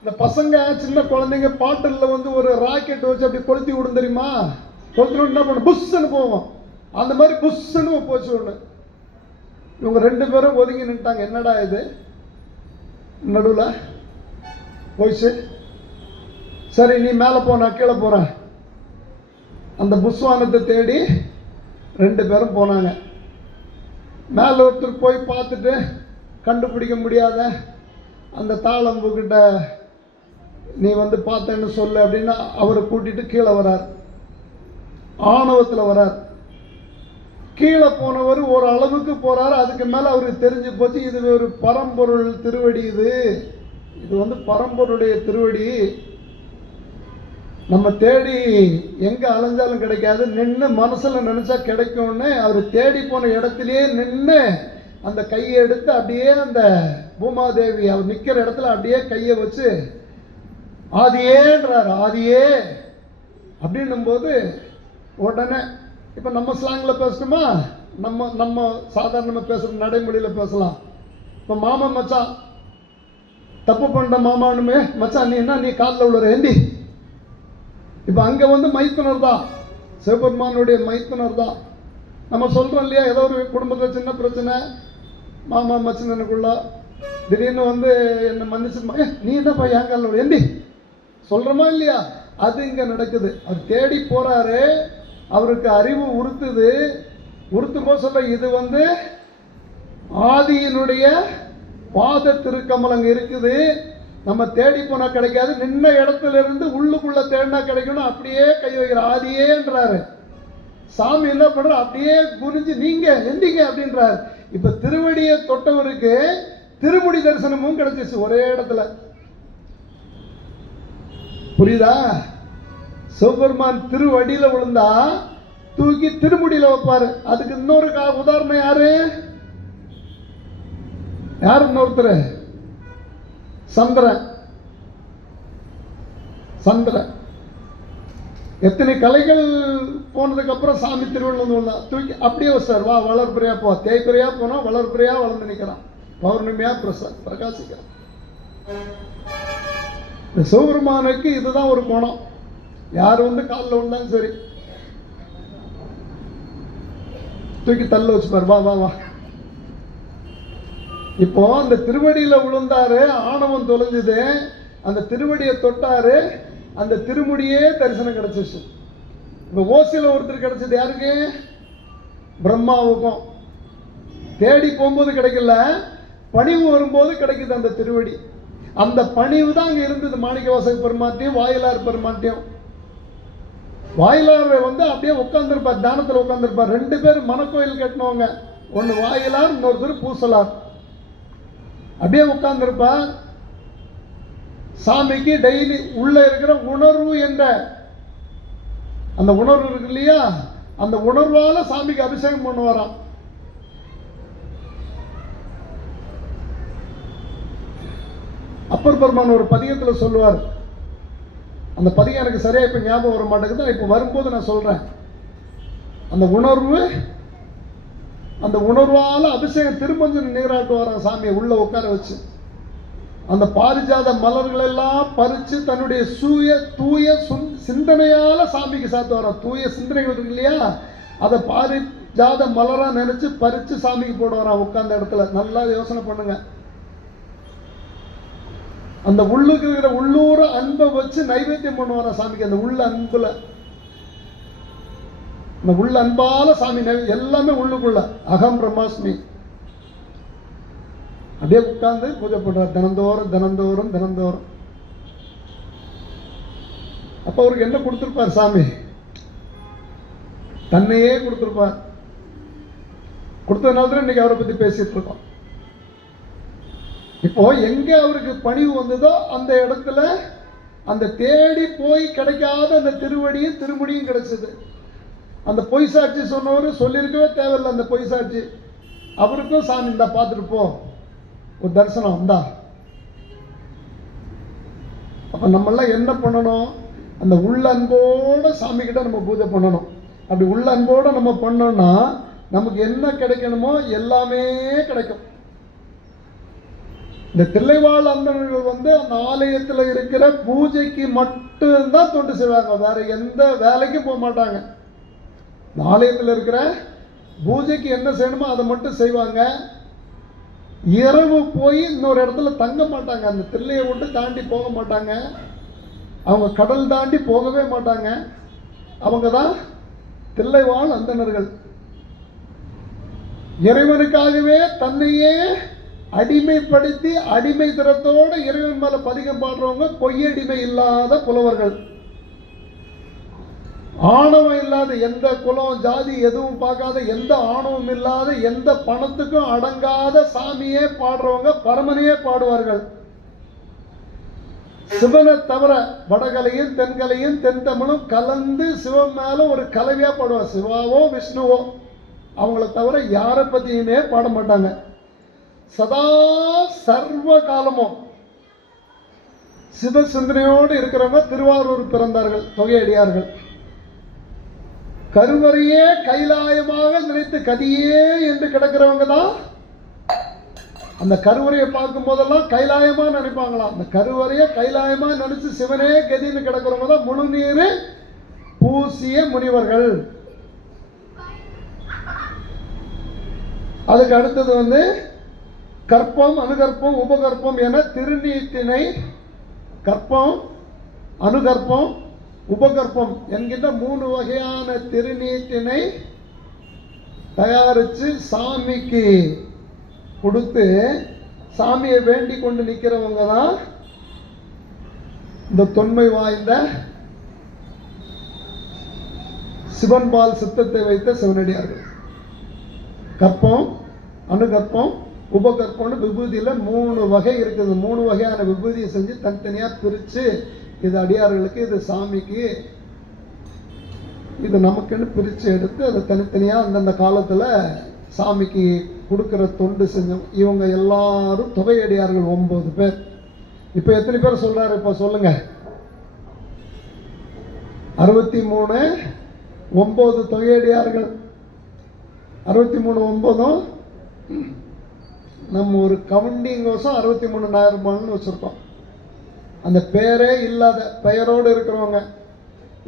இந்த பசங்க சின்ன குழந்தைங்க பாட்டில் ஒரு ராக்கெட் வச்சு அப்படி கொளுத்தி விடும் தெரியுமா? கொளுத்தி என்ன பண்ண புஷ்ன்னு போவோம். அந்த மாதிரி புஷ்ன்னு போச்சு ஒன்று. இவங்க 2 பேரும் ஒதுங்கி நின்ட்டாங்க. என்னடா இது நடுவில் போயிச்சு. சரி நீ மேலே போ, நான் கீழே போகிறேன். அந்த புஷ்வானத்தை தேடி 2 பேரும் போனாங்க. மேலே ஒருத்தர் போய் பார்த்துட்டு கண்டுபிடிக்க முடியாத அந்த தாளம்புக்கிட்ட நீ பார்த்தேன்னு சொல்லு அப்படின்னா அவரை கூட்டிட்டு கீழே வரார். ஆணவத்தில் வரார். கீழே போனவர் ஒரு அளவுக்கு போறாரு. அதுக்கு மேலே அவருக்கு தெரிஞ்சு போச்சு, இது ஒரு பரம்பொருள் திருவடி. இது பரம்பொருளுடைய திருவடி. நம்ம தேடி எங்கே அலைஞ்சாலும் கிடைக்காது, நின்று மனசில் நினச்சா கிடைக்கும்னு அவர் தேடி போன இடத்துலையே நின்று அந்த கையை எடுத்து அப்படியே அந்த பூமாதேவி அவர் நிற்கிற இடத்துல அப்படியே கையை வச்சு ஆதியேன்றார். ஆதியே அப்படின்னும் போது உடனே இப்போ நம்ம ஸ்லாங்கில் பேசணுமா, நம்ம சாதாரணமாக பேசுகிற நடைமுறையில் பேசலாம். இப்போ மாமா மச்சான் தப்பு பண்ணிட்ட மாமானுமே, மச்சான் நீ என்ன நீ காலில் விழுற ஏந்தி. இப்போ அங்கே வந்து மைத்துனர் தான், சிவபெருமானுடைய மைத்துனர் தான். நம்ம சொல்கிறோம் இல்லையா, ஏதோ ஒரு குடும்பத்தில் சின்ன பிரச்சனை, மாமா மச்சனனுக்குள்ள திடீர்னு வந்து என்னை மன்னிச்சு நீ என்னப்பா என் காலில் ஏந்தி சொல்கிறோமா இல்லையா, அது இங்கே நடக்குது. அவர் தேடி போகிறாரு, அவருக்கு அறிவு உறுத்தும் போது சொல்ல, இது வந்து ஆதியினுடைய பாத திருக்கமல் அங்கே இருக்குது, நம்ம தேடி போனால் கிடைக்காது, நின்ன இடத்துல இருந்து உள்ளுக்குள்ள தேடினா கிடைக்கணும். அப்படியே கை வைக்கிற ஆதியேன்றாரு. சாமி என்ன பண்ற, அப்படியே குனிஞ்சு நீங்க எந்திங்க அப்படின்றார். இப்ப திருவடியை தொட்டவருக்கு திருமுடி தரிசனமும் கிடைச்சிச்சு ஒரே இடத்துல. புரியுதா? சிவபெருமான் திருவடியில விழுந்தா தூக்கி திருமுடியில வைப்பாரு. அதுக்கு இன்னொரு உதாரணம் யாரு இன்னொருத்தர் சந்திரன். எத்தனை கலைகள் போனதுக்கு அப்புறம் சாமி திருவள்ளுவர் தூக்கி அப்படியே வச்சார். வா வளர்பிறையா போ, தேய்பிறையா போனா வளர்பிறையா வளர்ந்து நிற்கிறான், பௌர்ணமியா பிரகாசிக்கிறான். இந்த சிவபெருமானுக்கு இதுதான் ஒரு கோணம். யார் வந்து காலில் விழுந்தாலும் சரி தூக்கி தள்ள வச்சுப்பார், வா வா வா. இப்போ அந்த திருவடியில விழுந்தாரு, ஆணவம் தொலைஞ்சது, அந்த திருவடியை தொட்டாரு, அந்த திருமுடியே தரிசனம் கிடைச்சிச்சு. இப்ப ஓசியில ஒருத்தர் கிடைச்சது யாருக்கு? பிரம்மாவுக்கும். தேடி போகும்போது கிடைக்கல, பணிவு வரும்போது கிடைக்குது அந்த திருவடி. அந்த பணிவு தான் அங்க இருந்தது. மாணிக்கவாசக பெருமாட்டியும் வாயிலார் பெருமாட்டியும். வாயிலார் வந்து அப்படியே உட்கார்ந்துருப்பார், தியானத்தில் உட்கார்ந்துருப்பார். 2 பேர் மனக்கோயில் கட்டினவங்க, ஒன்னு வாயிலார், இன்னொருத்தர் பூசலார். அப்படியே உட்கார்ந்துருப்பார். சாமிக்கு டெய்லி உள்ள இருக்கிற உணர்வு என்ற அந்த உணர்வு இருக்கு இல்லையா, அந்த உணர்வால சாமிக்கு அபிஷேகம் பண்ணுவாராம். அப்பர் பெருமான் ஒரு பதிகத்துல சொல்லுவார். அந்த பதிகம் எனக்கு சரியா இப்ப ஞாபகம் வர மாட்டேங்குது, இப்ப வரும்போது நான் சொல்றேன். அந்த உணர்வால அபிஷேகம் திருமஞ்சன் நீராட்டுவாராம் சாமியை உள்ள உட்கார வச்சு. அந்த பாரிஜாத மலர்கள் எல்லாம் பறிச்சு தன்னுடைய தூய சிந்தனையால சாமிக்கு சாத்துவாராம். தூய சிந்தனைகள் இருக்கு இல்லையா, அதை பாரிஜாத மலரா நினைச்சு பறிச்சு சாமிக்கு போடுவாராம் உட்கார்ந்த இடத்துல. நல்லா யோசனை பண்ணுங்க. அந்த உள்ளுக்கு இருக்கிற உள்ளூர அன்பை வச்சு நைவேத்தியம் பண்ணுவாராம் சாமிக்கு. அந்த உள்ள அன்புல, அந்த உள்ள அன்பால சாமி எல்லாமே உள்ளுக்குள்ள அகம் பிரம்மாஸ்மி. அப்படியே உட்கார்ந்து பூஜை பண்றார் தினந்தோறும். அப்ப அவருக்கு என்ன கொடுத்திருப்பார் சாமி? தன்னையே கொடுத்திருப்பார். கொடுத்ததுனால தான் இன்னைக்கு அவரை பத்தி பேசிட்டு இருக்கோம். இப்போ எங்க அவருக்கு பணிவு வந்ததோ அந்த இடத்துல அந்த தேடி போய் கிடைக்காத அந்த திருவடியும் திருமுடியும் கிடைச்சது. அந்த பொய் சாட்சி சொன்னவர் சொல்லியிருக்கவே தேவையில்லை. அந்த பொய் சாட்சி அவருக்கும் சாமி இந்தா பார்த்துட்டு போ, ஒரு தரிசனம் வந்தா. அப்ப நம்மெல்லாம் என்ன பண்ணணும்? அந்த உள்ள அன்போட சாமி கிட்ட நம்ம பூஜை பண்ணணும். அப்படி உள்ள அன்போட நம்ம பண்ணோம்னா நமக்கு என்ன கிடைக்கணுமோ எல்லாமே கிடைக்கும். இந்த தில்லைவாழ் அந்தணர்கள் வந்து அந்த ஆலயத்தில் இருக்கிற பூஜைக்கு மட்டும்தான் தொண்டு செய்வாங்க, வேற எந்த வேலைக்கும் போக மாட்டாங்க. இந்த ஆலயத்தில் இருக்கிற பூஜைக்கு என்ன செய்யணுமோ அதை மட்டும் செய்வாங்க. இரவு போய் இன்னொரு இடத்துல தங்க மாட்டாங்க. அந்த தில்லையை விட்டு தாண்டி போக மாட்டாங்க. அவங்க கடல் தாண்டி போகவே மாட்டாங்க. அவங்க தான் தில்லைவாழ் அந்தணர்கள். இறைவனுக்காகவே தன்னையே அடிமைப்படுத்தி அடிமை திறத்தோடு இறைவன் மேல பதிகம் பாடுறவங்க பொய்யடிமை இல்லாத புலவர்கள். ஆணவம் இல்லாத, எந்த குலம் ஜாதி எதுவும் பார்க்காத, எந்த ஆணவம் இல்லாத, எந்த பணத்துக்கும் அடங்காத சாமியே பாடுறவங்க பரமனையே பாடுவார்கள். சிவனை தவிர வடகலையும் தென்கலையும் தென் தமிழும் கலந்து சிவன் மேல ஒரு கலவையா பாடுவார். சிவாவோ விஷ்ணுவோ அவங்கள தவிர யாரை பத்தியுமே பாட மாட்டாங்க. சதா சர்வ காலமும் சிவ சிந்தனையோடு இருக்கிறவங்க திருவாரூர் பிறந்தார்கள் தொகையடியார்கள். கருவறையே கைலாயமாக நினைத்து கதியே என்று கிடக்கிறவங்க தான் அந்த கருவறையை பார்க்கும் போதெல்லாம் கைலாயமா நினைப்பாங்களாம். அந்த கருவறையை கைலாயமா நினைச்சு சிவனே கதின்னு கிடக்கிறவங்க தான் முழு நீர் பூசிய முனிவர்கள். அதுக்கு அடுத்தது கற்பம், அனுகற்பம், உபகற்பம் என திருநீட்டினை கற்பம், அனுகற்பம், உபகற்பம் என்கின்ற 3 வகையான திருநீட்டினை தயாரித்து சாமிக்கு கொடுத்து சாமியை வேண்டிக் கொண்டு நிற்கிறவங்க தான் இந்த தொன்மை வாய்ந்த சிவன்பால் சித்தத்தை வைத்த சிவனடியார்கள். கற்பம், அனுகற்பம், உபகற்பம்னு விபூதியில் 3 வகை இருக்குது. 3 வகையான விபூதியை செஞ்சு தனித்தனியாக பிரித்து இது அடியார்களுக்கு, இது சாமிக்கு, இது நமக்குன்னு பிரித்து எடுத்து அதை தனித்தனியாக அந்தந்த காலத்தில் சாமிக்கு கொடுக்குற தொண்டு செஞ்சோம். இவங்க எல்லாரும் தொகையடியார்கள் 9 பேர். இப்போ எத்தனை பேர் சொல்கிறாரு? இப்போ சொல்லுங்க. 63 9 தொகையடியார்கள். 63 9 நம்ம ஒரு கவுண்டிங் கோசம் 63,000 வச்சுருக்கோம். அந்த பேரே இல்லாத பெயரோடு இருக்கிறவங்க,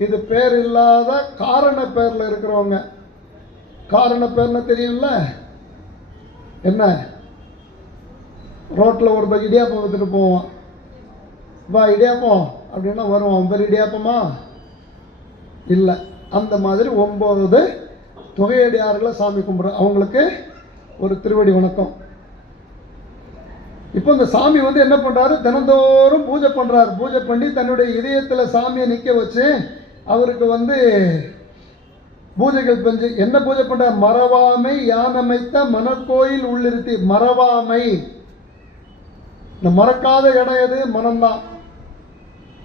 இது பேர் இல்லாத காரண பேரில் இருக்கிறவங்க. காரண பேர்னு தெரியும்ல, என்ன? ரோட்டில் ஒரு இடியாப்பம் விற்றுட்டு போவான், வா இடியாப்பம் அப்படின்னா வருவான். பேர் இடியாப்பமா இல்லை. அந்த மாதிரி 9 தொகையடியார்களை சாமி கும்பிட்ற அவங்களுக்கு ஒரு திருவடி வணக்கம். இப்போ இந்த சாமி என்ன பண்ணுறாரு? தினந்தோறும் பூஜை பண்ணுறாரு. பூஜை பண்ணி தன்னுடைய இதயத்தில் சாமியை நிற்க வச்சு அவருக்கு பூஜைகள் பெஞ்சு என்ன பூஜை பண்ணுறார்? மறவாமை யானமைத்த மனக்கோயில் உள்ளிருத்தி. மறவாமை, இந்த மறக்காத இடம் எது? மனம்தான்.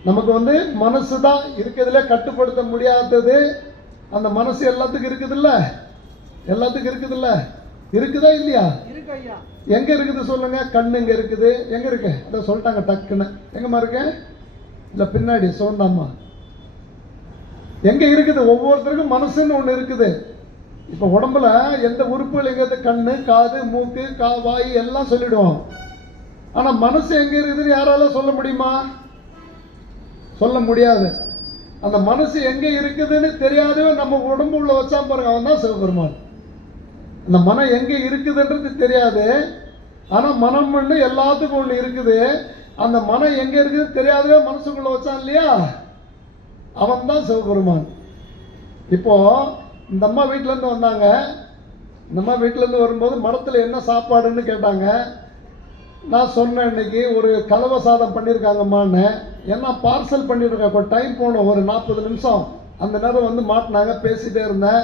நமக்கு மனசு தான் இருக்கிறதுல கட்டுப்படுத்த முடியாதது. அந்த மனசு எல்லாத்துக்கும் இருக்குதுல்ல, எல்லாத்துக்கும் இருக்குதுல்ல, இருக்குதா இல்லையா? எங்க இருக்குது சொல்லுங்க? கண்ணு இங்க இருக்குது. எங்க இருக்கு? அதை சொல்லிட்டாங்க டக்குன்னு. எங்கம்மா இருக்கு? இல்லை பின்னாடி சோந்தாம்மா. எங்க இருக்குது? ஒவ்வொருத்தருக்கும் மனசுன்னு ஒன்று இருக்குது. இப்போ உடம்புல எந்த உறுப்புகள் எங்க? கண்ணு, காது, மூக்கு, வாய் எல்லாம் சொல்லிடுவோம். ஆனால் மனசு எங்க இருக்குதுன்னு யாரால சொல்ல முடியுமா? சொல்ல முடியாது. அந்த மனசு எங்க இருக்குதுன்னு தெரியாதவே நம்ம உடம்பு உள்ள வச்சா பாருங்க, அவன் தான் சிவபெருமான். அந்த மனம் எங்க இருக்குதுன்றது தெரியாது. ஆனால் மனம்னு எல்லாத்துக்கும் ஒன்று இருக்குது. அந்த மனம் எங்க இருக்குதுன்னு தெரியாதவே மனசுக்குள்ள வச்சான் இல்லையா, அவன் தான் சிவபெருமான். இப்போ இந்த அம்மா வீட்டிலேருந்து வந்தாங்க. இந்த அம்மா வீட்டிலேருந்து வரும்போது மடத்தில் என்ன சாப்பாடுன்னு கேட்டாங்க. நான் சொன்னேன், இன்னைக்கு ஒரு கலவை சாதம் பண்ணியிருக்காங்கம்மான்னு. ஏன்னா பார்சல் பண்ணியிருக்கேன். இப்போ டைம் போகணும், ஒரு 40 நிமிஷம். அந்த நேரம் மாட்டினாங்க, பேசிகிட்டே இருந்தேன்.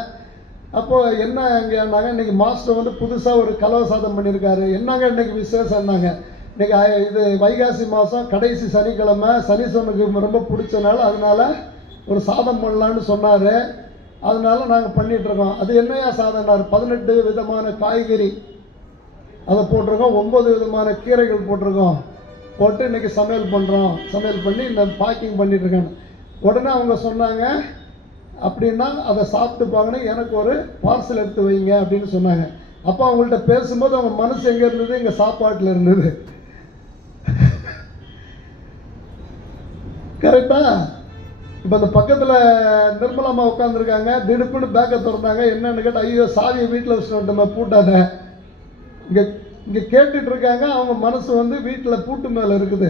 அப்போது என்ன அங்கேனாங்க, இன்றைக்கி மாஸ்டர் புதுசாக ஒரு கலவை சாதம் பண்ணியிருக்காரு. என்னங்க இன்றைக்கி விசேஷம்னாங்க. இன்றைக்கி இது வைகாசி மாதம் கடைசி சனிக்கிழமை, சனீஸ்வரனுக்கு ரொம்ப பிடிச்சனால அதனால் ஒரு சாதம் பண்ணலான்னு சொன்னார். அதனால நாங்கள் பண்ணிகிட்ருக்கோம். அது என்னையா சாதம்னார்? 18 விதமான காய்கறி அதை போட்டிருக்கோம், 9 விதமான கீரைகள் போட்டிருக்கோம். போட்டு இன்றைக்கி சமையல் பண்ணுறோம். சமையல் பண்ணி இந்த பேக்கிங் பண்ணிகிட்ருக்கேன். உடனே அவங்க சொன்னாங்க, அப்படின்னா அதை சாப்பிட்டு பாருங்க, எனக்கு ஒரு பார்சல் எடுத்து வைங்க அப்படின்னு சொன்னாங்க. அப்போ அவங்கள்ட்ட பேசும்போது அவங்க மனசு எங்கே இருந்தது? எங்கள் சாப்பாட்டில் இருந்தது. கரெக்டா? இப்போ அந்த பக்கத்தில் நிர்மலாமா உட்காந்துருக்காங்க. திடுப்புன்னு பேக்கை திறந்தாங்க. என்னன்னு கேட்டால், ஐயோ சாவியை வீட்டில் வச்சுட்டு நம்ம பூட்டாத. இங்கே கேட்டுட்டு இருக்காங்க. அவங்க மனசு வீட்டில் பூட்டு மேலே இருக்குது.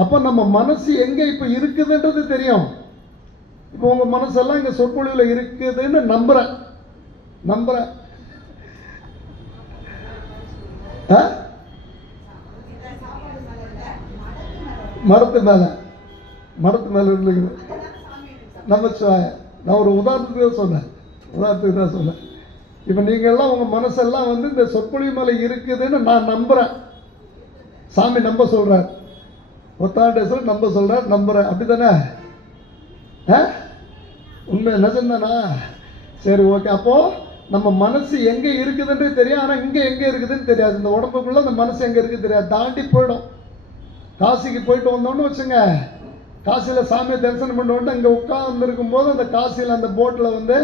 அப்போ நம்ம மனசு எங்கே இப்போ இருக்குதுன்றது தெரியும். இப்போ உங்கள் மனசெல்லாம் இங்கே சொற்பொழிவில் இருக்குதுன்னு நம்புகிறேன். மரத்து மேலே இருந்துக்குது. நமச்சிவாய. நான் ஒரு உதாரணத்துக்கு தான் சொன்னேன். இப்போ நீங்கள்லாம் உங்கள் மனசெல்லாம் இந்த சொற்பொழிவு மேலே இருக்குதுன்னு நான் நம்புகிறேன். சாமி நம்ப சொல்கிறார், ஒத்தாண்டேஸ்வரர் நம்ப சொல்கிறார், நம்புகிறேன். அப்படி தானே? உண்மை நிஜம்தானா? சரி, ஓகே. அப்போது நம்ம மனசு எங்கே இருக்குதுன்னு தெரியும். ஆனால் இங்கே எங்கே இருக்குதுன்னு தெரியாது. இந்த உடம்புக்குள்ளே அந்த மனசு எங்கே இருக்குது தெரியாது. தாண்டி போயிடும். காசிக்கு போயிட்டு வந்தோன்னு வச்சுங்க, காசியில் சாமியை தரிசனம் பண்ணுவோம். அங்கே உட்கார்ந்துருக்கும் போது அந்த காசியில் அந்த போட்டில் வந்து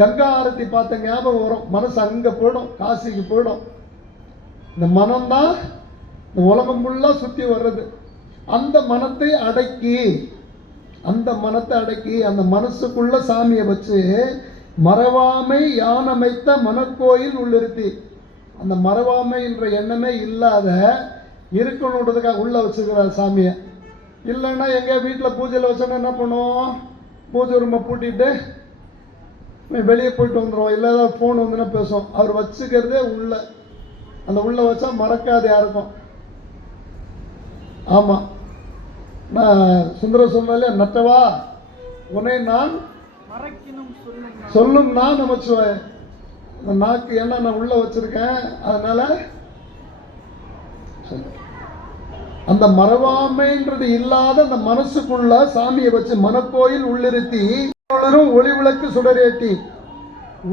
கங்கா ஆரத்தி பார்த்த ஞாபகம் வரும். மனசு அங்கே போயிடும், காசிக்கு போயிடும். இந்த மனம்தான் இந்த உலகம் ஃபுல்லாக சுற்றி வர்றது. அந்த மனத்தை அடக்கி அந்த மனசுக்குள்ள சாமியை வச்சு மறவாமை யானமைத்த மனக்கோயில் உள்ளிருத்தி, அந்த மறவாமை என்ற எண்ணமே இல்லாத இருக்கணுன்றதுக்காக உள்ள வச்சுக்கிறார் சாமியை. இல்லைன்னா எங்கே வீட்டில் பூஜையில் வச்சோன்னா என்ன பண்ணுவோம், பூஜை ரூமை பூட்டிட்டு வெளியே போயிட்டு வந்துடுவோம். இல்லை ஏதாவது ஃபோன் வந்துன்னா பேசுவோம். அவர் வச்சுக்கிறதே உள்ள, அந்த உள்ள வச்சா மறக்காது யாருக்கும். ஆமாம், நான் சுந்தர சொன்னாலே நட்டவா உன்னை நான் சொல்லும் நான் நமச்சுவேன். அந்த நாக்கு ஏன்னா நான் உள்ள வச்சிருக்கேன், அதனால அந்த மறவாமைன்றது இல்லாத அந்த மனசுக்குள்ள சாமியை வச்சு மனக்கோயில் உள்ளிருத்தி ஒளி விளக்கு சுடரேற்றி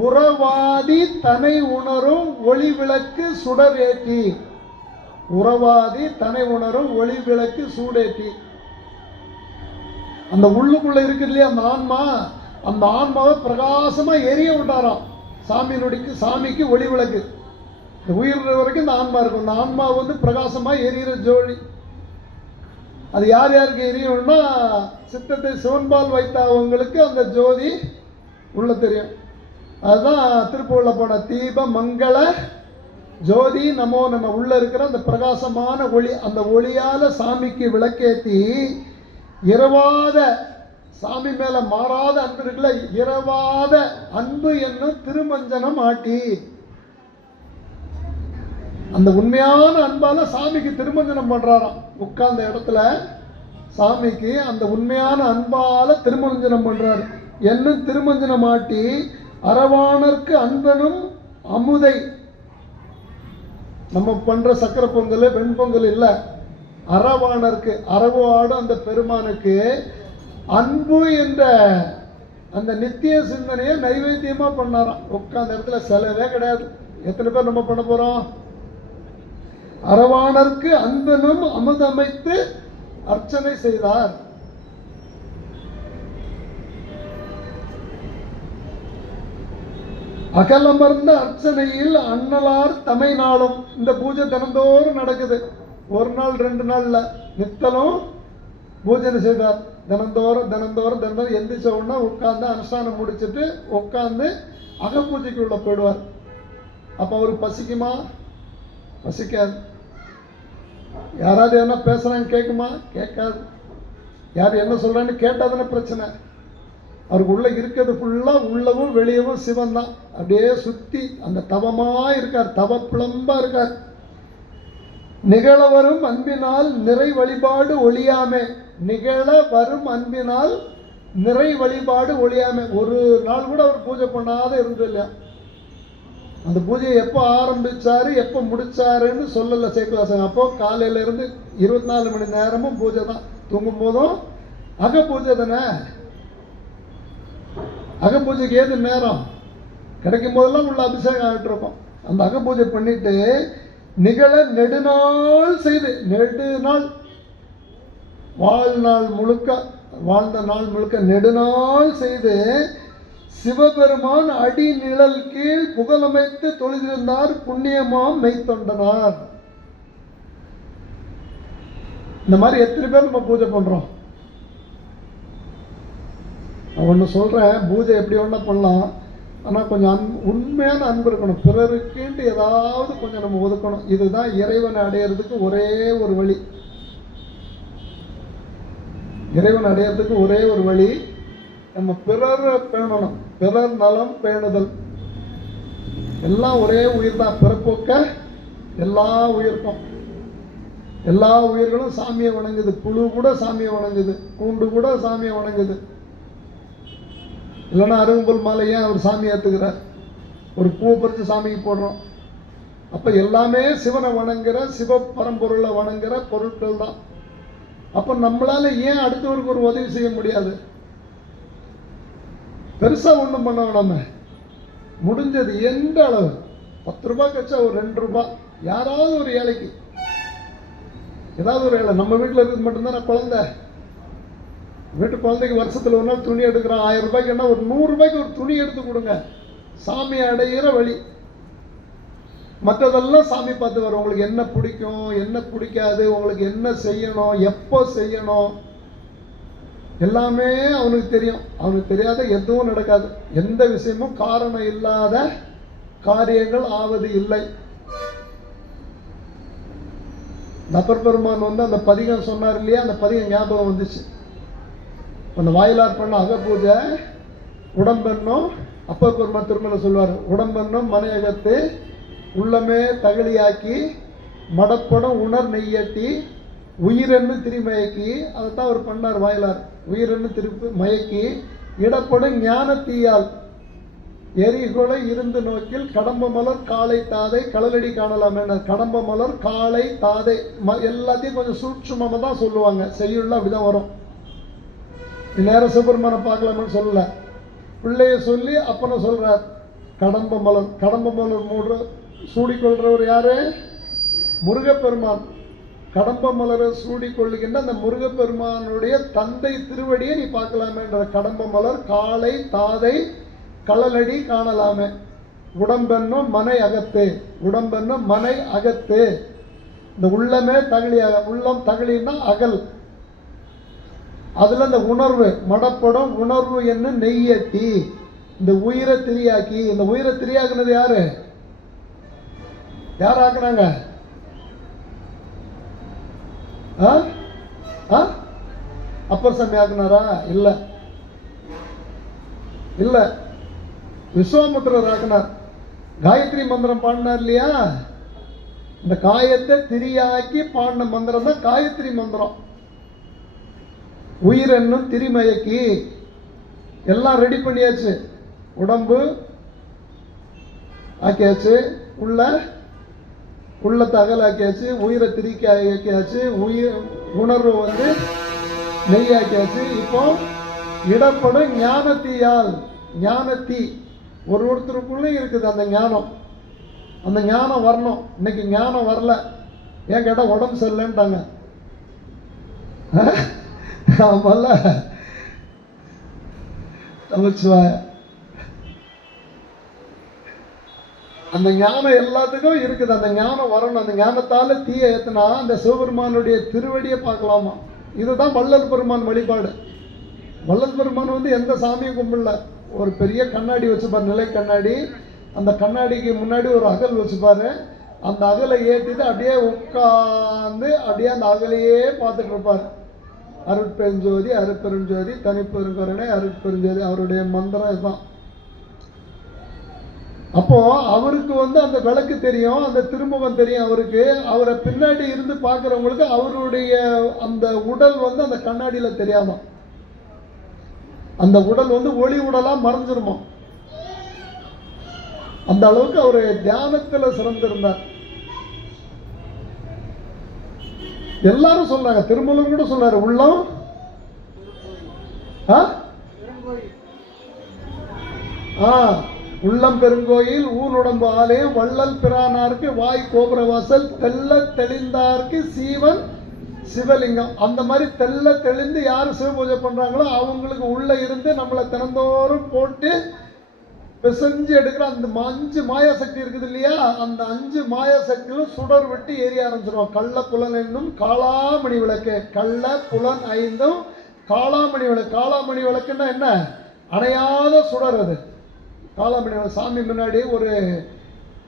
உறவாதி தனை உணரும் ஒளி விளக்கு சுடரேற்றி, உறவாதி தனை உணரும் ஒளி விளக்கு சூடேற்றி. அந்த உள்ளுக்குள்ள இருக்கு இல்லையா அந்த ஆன்மா, அந்த ஆன்மாவை பிரகாசமா எரிய விட்டாராம் சாமிக்கு ஒளி விளக்கு. இந்த உயிர் வரைக்கும் இந்த ஆன்மா இருக்கும். இந்த ஆன்மா வந்து பிரகாசமா எரியிற ஜோதி. அது யார் யாருக்கு எரியும்னா சித்தத்தை சிவன்பால் வைத்தவங்களுக்கு அந்த ஜோதி உள்ள தெரியும். அதுதான் திருப்பூர்ல போன தீப மங்கள ஜோதி நமோ நம்ம உள்ள இருக்கிற அந்த பிரகாசமான ஒளி, அந்த ஒளியால சாமிக்கு விளக்கேற்றி இரவாத சாமி மேல மாறாத அன்பு இருக்குல்ல, இரவாத அன்பு என்னும் திருமஞ்சனம் ஆட்டி, அந்த உண்மையான அன்பால சாமிக்கு திருமஞ்சனம் பண்றாராம். உட்கார்ந்த இடத்துல சாமிக்கு அந்த உண்மையான அன்பால திருமஞ்சனம் பண்றாரு. என்னும் திருமஞ்சனம் ஆட்டி அரவாணர்க்கு அன்பனும் அமுதை. நம்ம பண்ற சக்கரை பொங்கல் வெண்பொங்கல் இல்ல, அரவாணருக்கு அரவு ஆடும் அந்த பெருமானுக்கு அன்பு என்ற அந்த நித்திய சிந்தனையை நைவேத்தியமா பண்ணாராம். உட்கார்ந்த இடத்துல செலவே கிடையாது. எத்தனை பேர் நம்ம பண்ண போறோம்? அரவாணருக்கு அன்பனும் அமுதமைத்து அர்ச்சனை செய்தார். அகலமர்ந்த அர்ச்சனையில் அண்ணலார் தமை நாளும். இந்த பூஜை தினந்தோறும் நடக்குது. ஒரு நாள் 2 நாள்ல நித்தலும் பூஜை செய்தார். தினந்தோறும் எந்திரிச்ச உடனே உட்கார்ந்து அனுஷ்டானம் முடிச்சுட்டு உட்கார்ந்து அகப்பூஜைக்கு உள்ள போயிடுவார். அப்ப அவருக்கு பசிக்குமா? பசிக்காது. யாராவது என்ன பேசுறாங்க கேட்குமா? கேட்காது. யார் என்ன சொல்றான்னு கேட்டாதானே பிரச்சனை. அவருக்கு உள்ள இருக்கிறது ஃபுல்லா உள்ளவும் வெளியவும் சிவன் தான். அப்படியே சுத்தி அந்த தவமா இருக்கார், தவ புலம்பா இருக்கார். நிகழ வரும் அன்பினால் நிறை வழிபாடு ஒழியாமே, நிகழ வரும் அன்பினால் நிறை வழிபாடு ஒழியாமே. ஒரு நாள் கூட அவர் பூஜை பண்ணாத இருந்தது இல்லையா. அந்த பூஜையை எப்போ ஆரம்பிச்சாரு எப்போ முடிச்சாருன்னு சொல்லல சேக்கலாசன். அப்போ காலையில இருந்து 24 மணி நேரமும் பூஜை தான். தூங்கும் போதும் அக பூஜை தானே. அகப்பூஜைக்கு ஏது நேரம் கிடைக்கும் போதெல்லாம் உள்ள அபிஷேகம் ஆகிட்டு இருக்கும். அந்த அகப்பூஜை பண்ணிட்டு நிகழ நெடுநாள் செய்து, நெடுநாள் வாழ்ந்த நாள் முழுக்க நெடுநாள் செய்து சிவபெருமான் அடி நிழல் கீழ் புகழமைத்து தொழுதிருந்தார் புண்ணியமாம் மெய்த்தொண்டனார். இந்த மாதிரி எத்தனை பேர் நம்ம பூஜை பண்றோம்? நான் ஒன்று சொல்றேன், பூஜை எப்படி ஒன்றா பண்ணலாம், ஆனால் கொஞ்சம் உண்மையான அன்பு இருக்கணும். பிறருக்குன்ட்டு ஏதாவது கொஞ்சம் நம்ம ஒதுக்கணும். இதுதான் இறைவனை அடையிறதுக்கு ஒரே ஒரு வழி. இறைவன் அடையிறதுக்கு ஒரே ஒரு வழி, நம்ம பிறரை பேணணும். பிறர் நலம் பேணுதல். எல்லாம் ஒரே உயிர் தான். பிறப்போக்க எல்லா உயிர்க்கும், எல்லா உயிர்களும் சாமியை வணங்குது. புழு கூட சாமியை வணங்குது, கூண்டு கூட சாமியை வணங்குது. இல்லைன்னா அருகம்புல் மாலை ஏன் அவர் சாமி ஏற்றுக்கிறார்? ஒரு பூ பறித்து சாமிக்கு போடுறோம். அப்போ எல்லாமே சிவனை வணங்குற, சிவ பரம்பொருளை வணங்குற பொருட்கள் தான். அப்போ நம்மளால ஏன் அடுத்தவருக்கு ஒரு உதவி செய்ய முடியாது? பெருசா ஒன்றும் பண்ண வேணாம, முடிஞ்சது எந்த அளவு 10 ரூபாய் கச்சா ஒரு 2 ரூபாய், யாராவது ஒரு ஏழைக்கு ஏதாவது ஒரு ஏழை. நம்ம வீட்டில் இருக்கிறது மட்டும்தான் குழந்தை. வீட்டு குழந்தைக்கு வருஷத்தில் ஒரு நாள் துணி எடுக்கிறோம், 1000 ரூபாய்க்கு என்ன ஒரு 100 ரூபாய்க்கு ஒரு துணி எடுத்து கொடுங்க. சாமி அடையிற வழி. மற்றதெல்லாம் சாமி பார்த்து வரும். உங்களுக்கு என்ன பிடிக்கும், என்ன பிடிக்காது, உங்களுக்கு என்ன செய்யணும், எப்போ செய்யணும், எல்லாமே அவனுக்கு தெரியும். அவனுக்கு தெரியாத எதுவும் நடக்காது. எந்த விஷயமும் காரணம் இல்லாத காரியங்கள் ஆவது இல்லை. அப்பர் பெருமான் வந்து அந்த பதிகம் சொன்னார் இல்லையா, அந்த பதிகம் ஞாபகம் வந்துச்சு. அந்த வாயிலார் பண்ண அகப்பூஜை உடம்பென்னும், அப்பர் பெருமான் திருமணம் சொல்லுவார், உடம்பென்னும் மனையகத்து உள்ளமே தகலியாக்கி மடப்படம் உணர் நெய்யட்டி உயிரென்னு திரிமயக்கி. அதைத்தான் அவர் பண்ணார் வாயிலார். உயிரென்னு திருப்பி மயக்கி இடப்படும் ஞான தீயால் எரிகொலை இருந்து நோக்கில் கடம்ப மலர் காலை தாதை களலடி காணலாம். கடம்ப மலர் காலை தாதை எல்லாத்தையும் கொஞ்சம் சூட்சுமமாக தான் சொல்லுவாங்க. செய்யுள்ள அப்படிதான் வரும். நேரம் சிவபெருமானை பார்க்கலாம்னு சொல்லல, பிள்ளைய சொல்லி அப்பனை சொல்றார். கடம்ப மலர், கடம்ப மலர் சூடிக்கொள்றவர் யாரு? முருகப்பெருமான். கடம்ப மலரை சூடிக்கொள்ளுகின்ற அந்த முருகப்பெருமானுடைய தந்தை திருவடியை நீ பார்க்கலாமேன்ற. கடம்ப மலர் காலை தாதை களலடி காணலாமே. உடம்பென்னும் மனை அகத்து, உடம்பென்னும் மனை அகத்து. இந்த உள்ளமே தகலியாக, உள்ளம் தகலின்னா அகல். அதுல இந்த உணர்வு மடப்படும் உணர்வு என்ன நெய்யட்டி இந்த உயிரை திரியாக்கி. இந்த உயிரை திரியாக்குனது யாரு? யார் ஆக்குனாங்க? அப்பர் சாமி ஆக்குனாரா? இல்ல இல்ல, விஸ்வாமுத்திரர் ஆக்குனார். காயத்ரி மந்திரம் பாடினார் இல்லையா, இந்த காயத்தை திரியாக்கி பாடின மந்திரம் தான் காயத்ரி மந்திரம். உயிர் என்னும் திரிமயக்கி எல்லாம் ரெடி பண்ணியாச்சு. உடம்பு ஆக்கியாச்சு, உள்ளத்தை அகலாக்கியாச்சு, உயிரை திரிக்க ஆக்கியாச்சு, உணர்வு வந்து நெய்யாக்கியாச்சு. இப்போ இடப்படும் ஞானத்தீயால், ஞானத்தீ ஒருத்தருக்குள்ளே இருக்குது அந்த ஞானம். அந்த ஞானம் வரணும். இன்னைக்கு ஞானம் வரல. ஏன் கேட்டால் உடம்பு சரியில்லைன்ட்டாங்க. ஆமல்ல, நமச்சிவாய. அந்த ஞானம் எல்லாத்துக்கும் இருக்குது. அந்த ஞானம் வரணும். அந்த ஞானத்தால தீய ஏத்துனா அந்த சிவபெருமானுடைய திருவடியை பார்க்கலாமா. இதுதான் வள்ளல் பெருமான் வழிபாடு. வள்ளல் பெருமான் வந்து எந்த சாமியும் கும்பிடல. ஒரு பெரிய கண்ணாடி வச்சுப்பார், நிலை கண்ணாடி. அந்த கண்ணாடிக்கு முன்னாடி ஒரு அகல் வச்சுப்பாரு. அந்த அகலை ஏற்றிட்டு அப்படியே உட்கார்ந்து அப்படியே அந்த அகலையே பார்த்துட்டு இருப்பார். அருட்பெருஞ்சோதி அருட்பெருஞ்சோதி தனிப்பெருங்கருணை அருட்பெருஞ்சோதி, அவருடைய மந்திரம் இதுதான். அப்போ அவருக்கு வந்து அந்த விளக்கு தெரியும், அந்த திருமுகம் தெரியும் அவருக்கு. அவரை பின்னாடி இருந்து பார்க்கிறவங்களுக்கு அவருடைய அந்த உடல் வந்து அந்த கண்ணாடியில தெரியாம, அந்த உடல் வந்து ஒளி உடலா மறைஞ்சிருமா. அந்த அளவுக்கு அவரு தியானத்துல சிறந்திருந்தார். எல்லாரும் சொல்றாங்க, திருமூலர் கூட சொல்றாரு, உள்ளம் உள்ளம் பெருங்கோயில் ஊனுடம்பு ஆலயம் வள்ளல் பிரானாருக்கு வாய் கோபுரவாசல் தெல்ல தெளிந்தார்க்கு சீவன் சிவலிங்கம். அந்த மாதிரி தெல்ல தெளிந்து யார் சிவ பூஜை பண்றாங்களோ அவங்களுக்கு உள்ள இருந்து நம்மளை தினந்தோறும் போட்டு பிசைஞ்சு எடுக்கிற அந்த 5 மாயா சக்தி இருக்குது இல்லையா, அந்த 5 மாயா சக்தியிலும் சுடர் விட்டு எரிய ஆரம்பிச்சிடும். கள்ள புலன் என்னும் காளாமணி விளக்கு, கள்ள புலன் 5 காளாமணி விளக்கு. காளாமணி விளக்குன்னா என்ன? அணையாத சுடர். அது காளாமணி விளக்கு. சாமி முன்னாடி ஒரு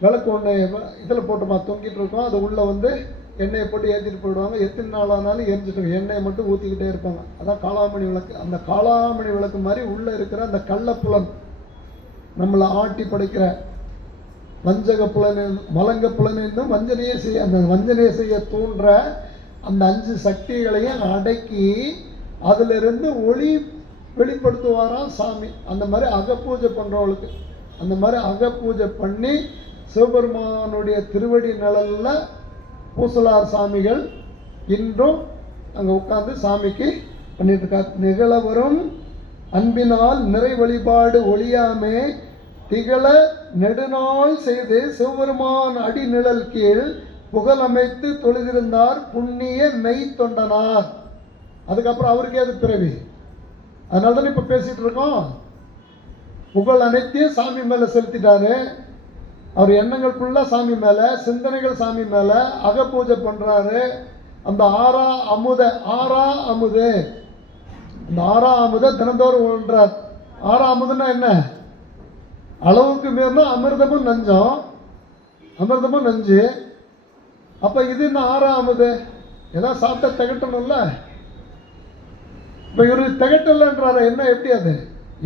விளக்கு ஒன்று இதில் போட்டுமா தொங்கிட்டு இருக்கோம். அது உள்ள வந்து எண்ணெயை போட்டு ஏற்றிட்டு போயிடுவாங்க. எத்தனை நாள் ஆனாலும் எரிஞ்சிட்டு எண்ணெயை மட்டும் ஊற்றிக்கிட்டே இருப்பாங்க. அதான் காளாமணி விளக்கு. அந்த காளாமணி விளக்கு மாதிரி உள்ள இருக்கிற அந்த கள்ளப்புலன் நம்மளை ஆட்டி படைக்கிற வஞ்சக புலன் மலங்க புலன் என்றும் வஞ்சனையே செய்ய, அந்த வஞ்சனையை செய்ய தூண்டுற அந்த 5 சக்திகளையும் அடக்கி அதிலிருந்து ஒளி வெளிப்படுத்துவாராம் சாமி. அந்த மாதிரி அகப்பூஜை பண்றவங்களுக்கு, அந்த மாதிரி அகப்பூஜை பண்ணி சிவபெருமானுடைய திருவடி நிழல்ல பூசலார் சாமிகள் இன்றும் அங்கே உட்கார்ந்து சாமிக்கு பண்ணிட்டு இருக்கார். நிகழவரும் அன்பினால் நிறை வழிபாடு ஒளியாமே திகழ நெடுநாள் செய்து சிவபெருமான் அடி நிழல் கீழ் புகழ் அமைத்து தொழுதிருந்தார் புண்ணிய மெய் தொண்டனார். அதுக்கப்புறம் அவருக்கே அது பிறவி அதனால தானே இப்போ பேசிட்டு இருக்கோம். புகழ் அனைத்தையும் சாமி மேலே செலுத்திட்டாரு. அவர் எண்ணங்கள் ஃபுல்லாக சாமி மேலே, சிந்தனைகள் சாமி மேலே, அகப்பூஜை பண்ணுறாரு. அந்த ஆறா அமுத அந்த ஆறா அமுத தினந்தோறும் ஒன்றார். ஆறா அமுதுன்னா என்ன? அளவுக்கு மீறினா அமிர்தமும் நஞ்சு. அப்போ இது என்ன ஆறா அமுது? ஏதாவது சாப்பிட்டா திகட்டணும்ல. இப்போ இவரு திகட்டலன்றாரு. என்ன, எப்படி அது?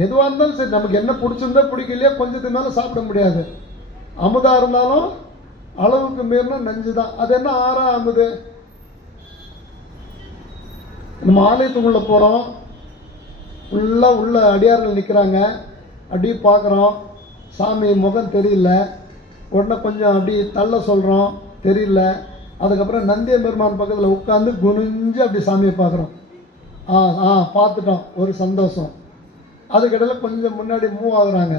எதுவாக இருந்தாலும் சரி, நமக்கு என்ன பிடிச்சிருந்தா பிடிக்கலையோ கொஞ்சத்துக்கு மேலே சாப்பிட முடியாது. அமுதா இருந்தாலும் அளவுக்கு மீறினா நஞ்சு தான். அது என்ன ஆறா அமுது? நம்ம ஆலயத்துக்குள்ளே போகிறோம், ஃபுல்லாக உள்ள அடியார்கள் நிற்கிறாங்க. அப்படியே பார்க்குறோம், சாமி முகம் தெரியல. உடனே கொஞ்சம் அப்படி தள்ள சொல்கிறோம், தெரியல. அதுக்கப்புறம் நந்திய பெருமான் பக்கத்தில் உட்காந்து குனிஞ்சு அப்படி சாமியை பார்க்குறோம். பார்த்துட்டோம், ஒரு சந்தோஷம். அதுக்கிடையில் கொஞ்சம் முன்னாடி மூவ் ஆகுறாங்க.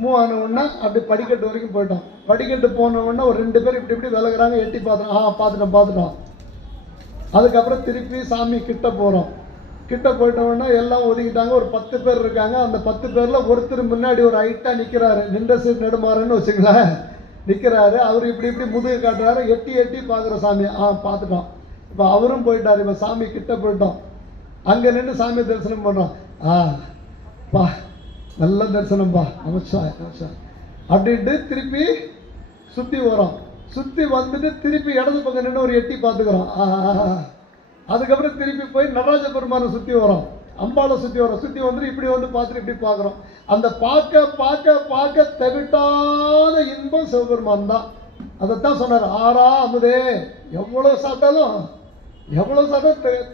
மூவ் ஆன உடனே அப்படி படிக்கட்டு வரைக்கும் போயிட்டோம். படிக்கட்டு போன உடனே ஒரு 2 பேர் இப்படி விலகுறாங்க. எட்டி பார்த்துட்டோம். பார்த்துட்டோம். அதுக்கப்புறம் திருப்பி சாமி கிட்ட போகிறோம். கிட்ட போயிட்ட உடனே எல்லாம் ஒதுக்கிட்டாங்க. ஒரு 10 பேர் இருக்காங்க. அந்த 10 பேரில் ஒருத்தர் முன்னாடி ஒரு ஹைட்டாக நிற்கிறாரு. நின்ற சீட் நெடுமாறன்னு வச்சுங்களேன், நிற்கிறாரு. அவர் இப்படி முதுகு காட்டுறாரு. எட்டி பார்க்குற சாமி. பார்த்துட்டோம். இப்போ அவரும் போயிட்டார். இப்போ சாமி கிட்ட போயிட்டோம். அங்கே நின்று சாமி தரிசனம் பண்ணுறோம். பா நல்ல தரிசனம்பா, நமஸ்கார் அப்படின்ட்டு திருப்பி சுற்றி வரோம். சுற்றி வந்துட்டு திருப்பி இடது பக்கம் நின்று ஒரு எட்டி பார்த்துக்கிறோம். அதுக்கப்புறம் திருப்பி போய் நடராஜ பெருமானை சுற்றி வரோம், அம்பாவை சுற்றி வரோம். சுற்றி வந்துட்டு இப்படி வந்து பார்த்துட்டு இப்படி பார்க்குறோம். அந்த பார்க்க தவிட்டாத இன்பம் சிவபெருமான் தான். அதைத்தான் சொன்னார், ஆறா அமுதே. எவ்வளோ சாப்பிட்டாலும்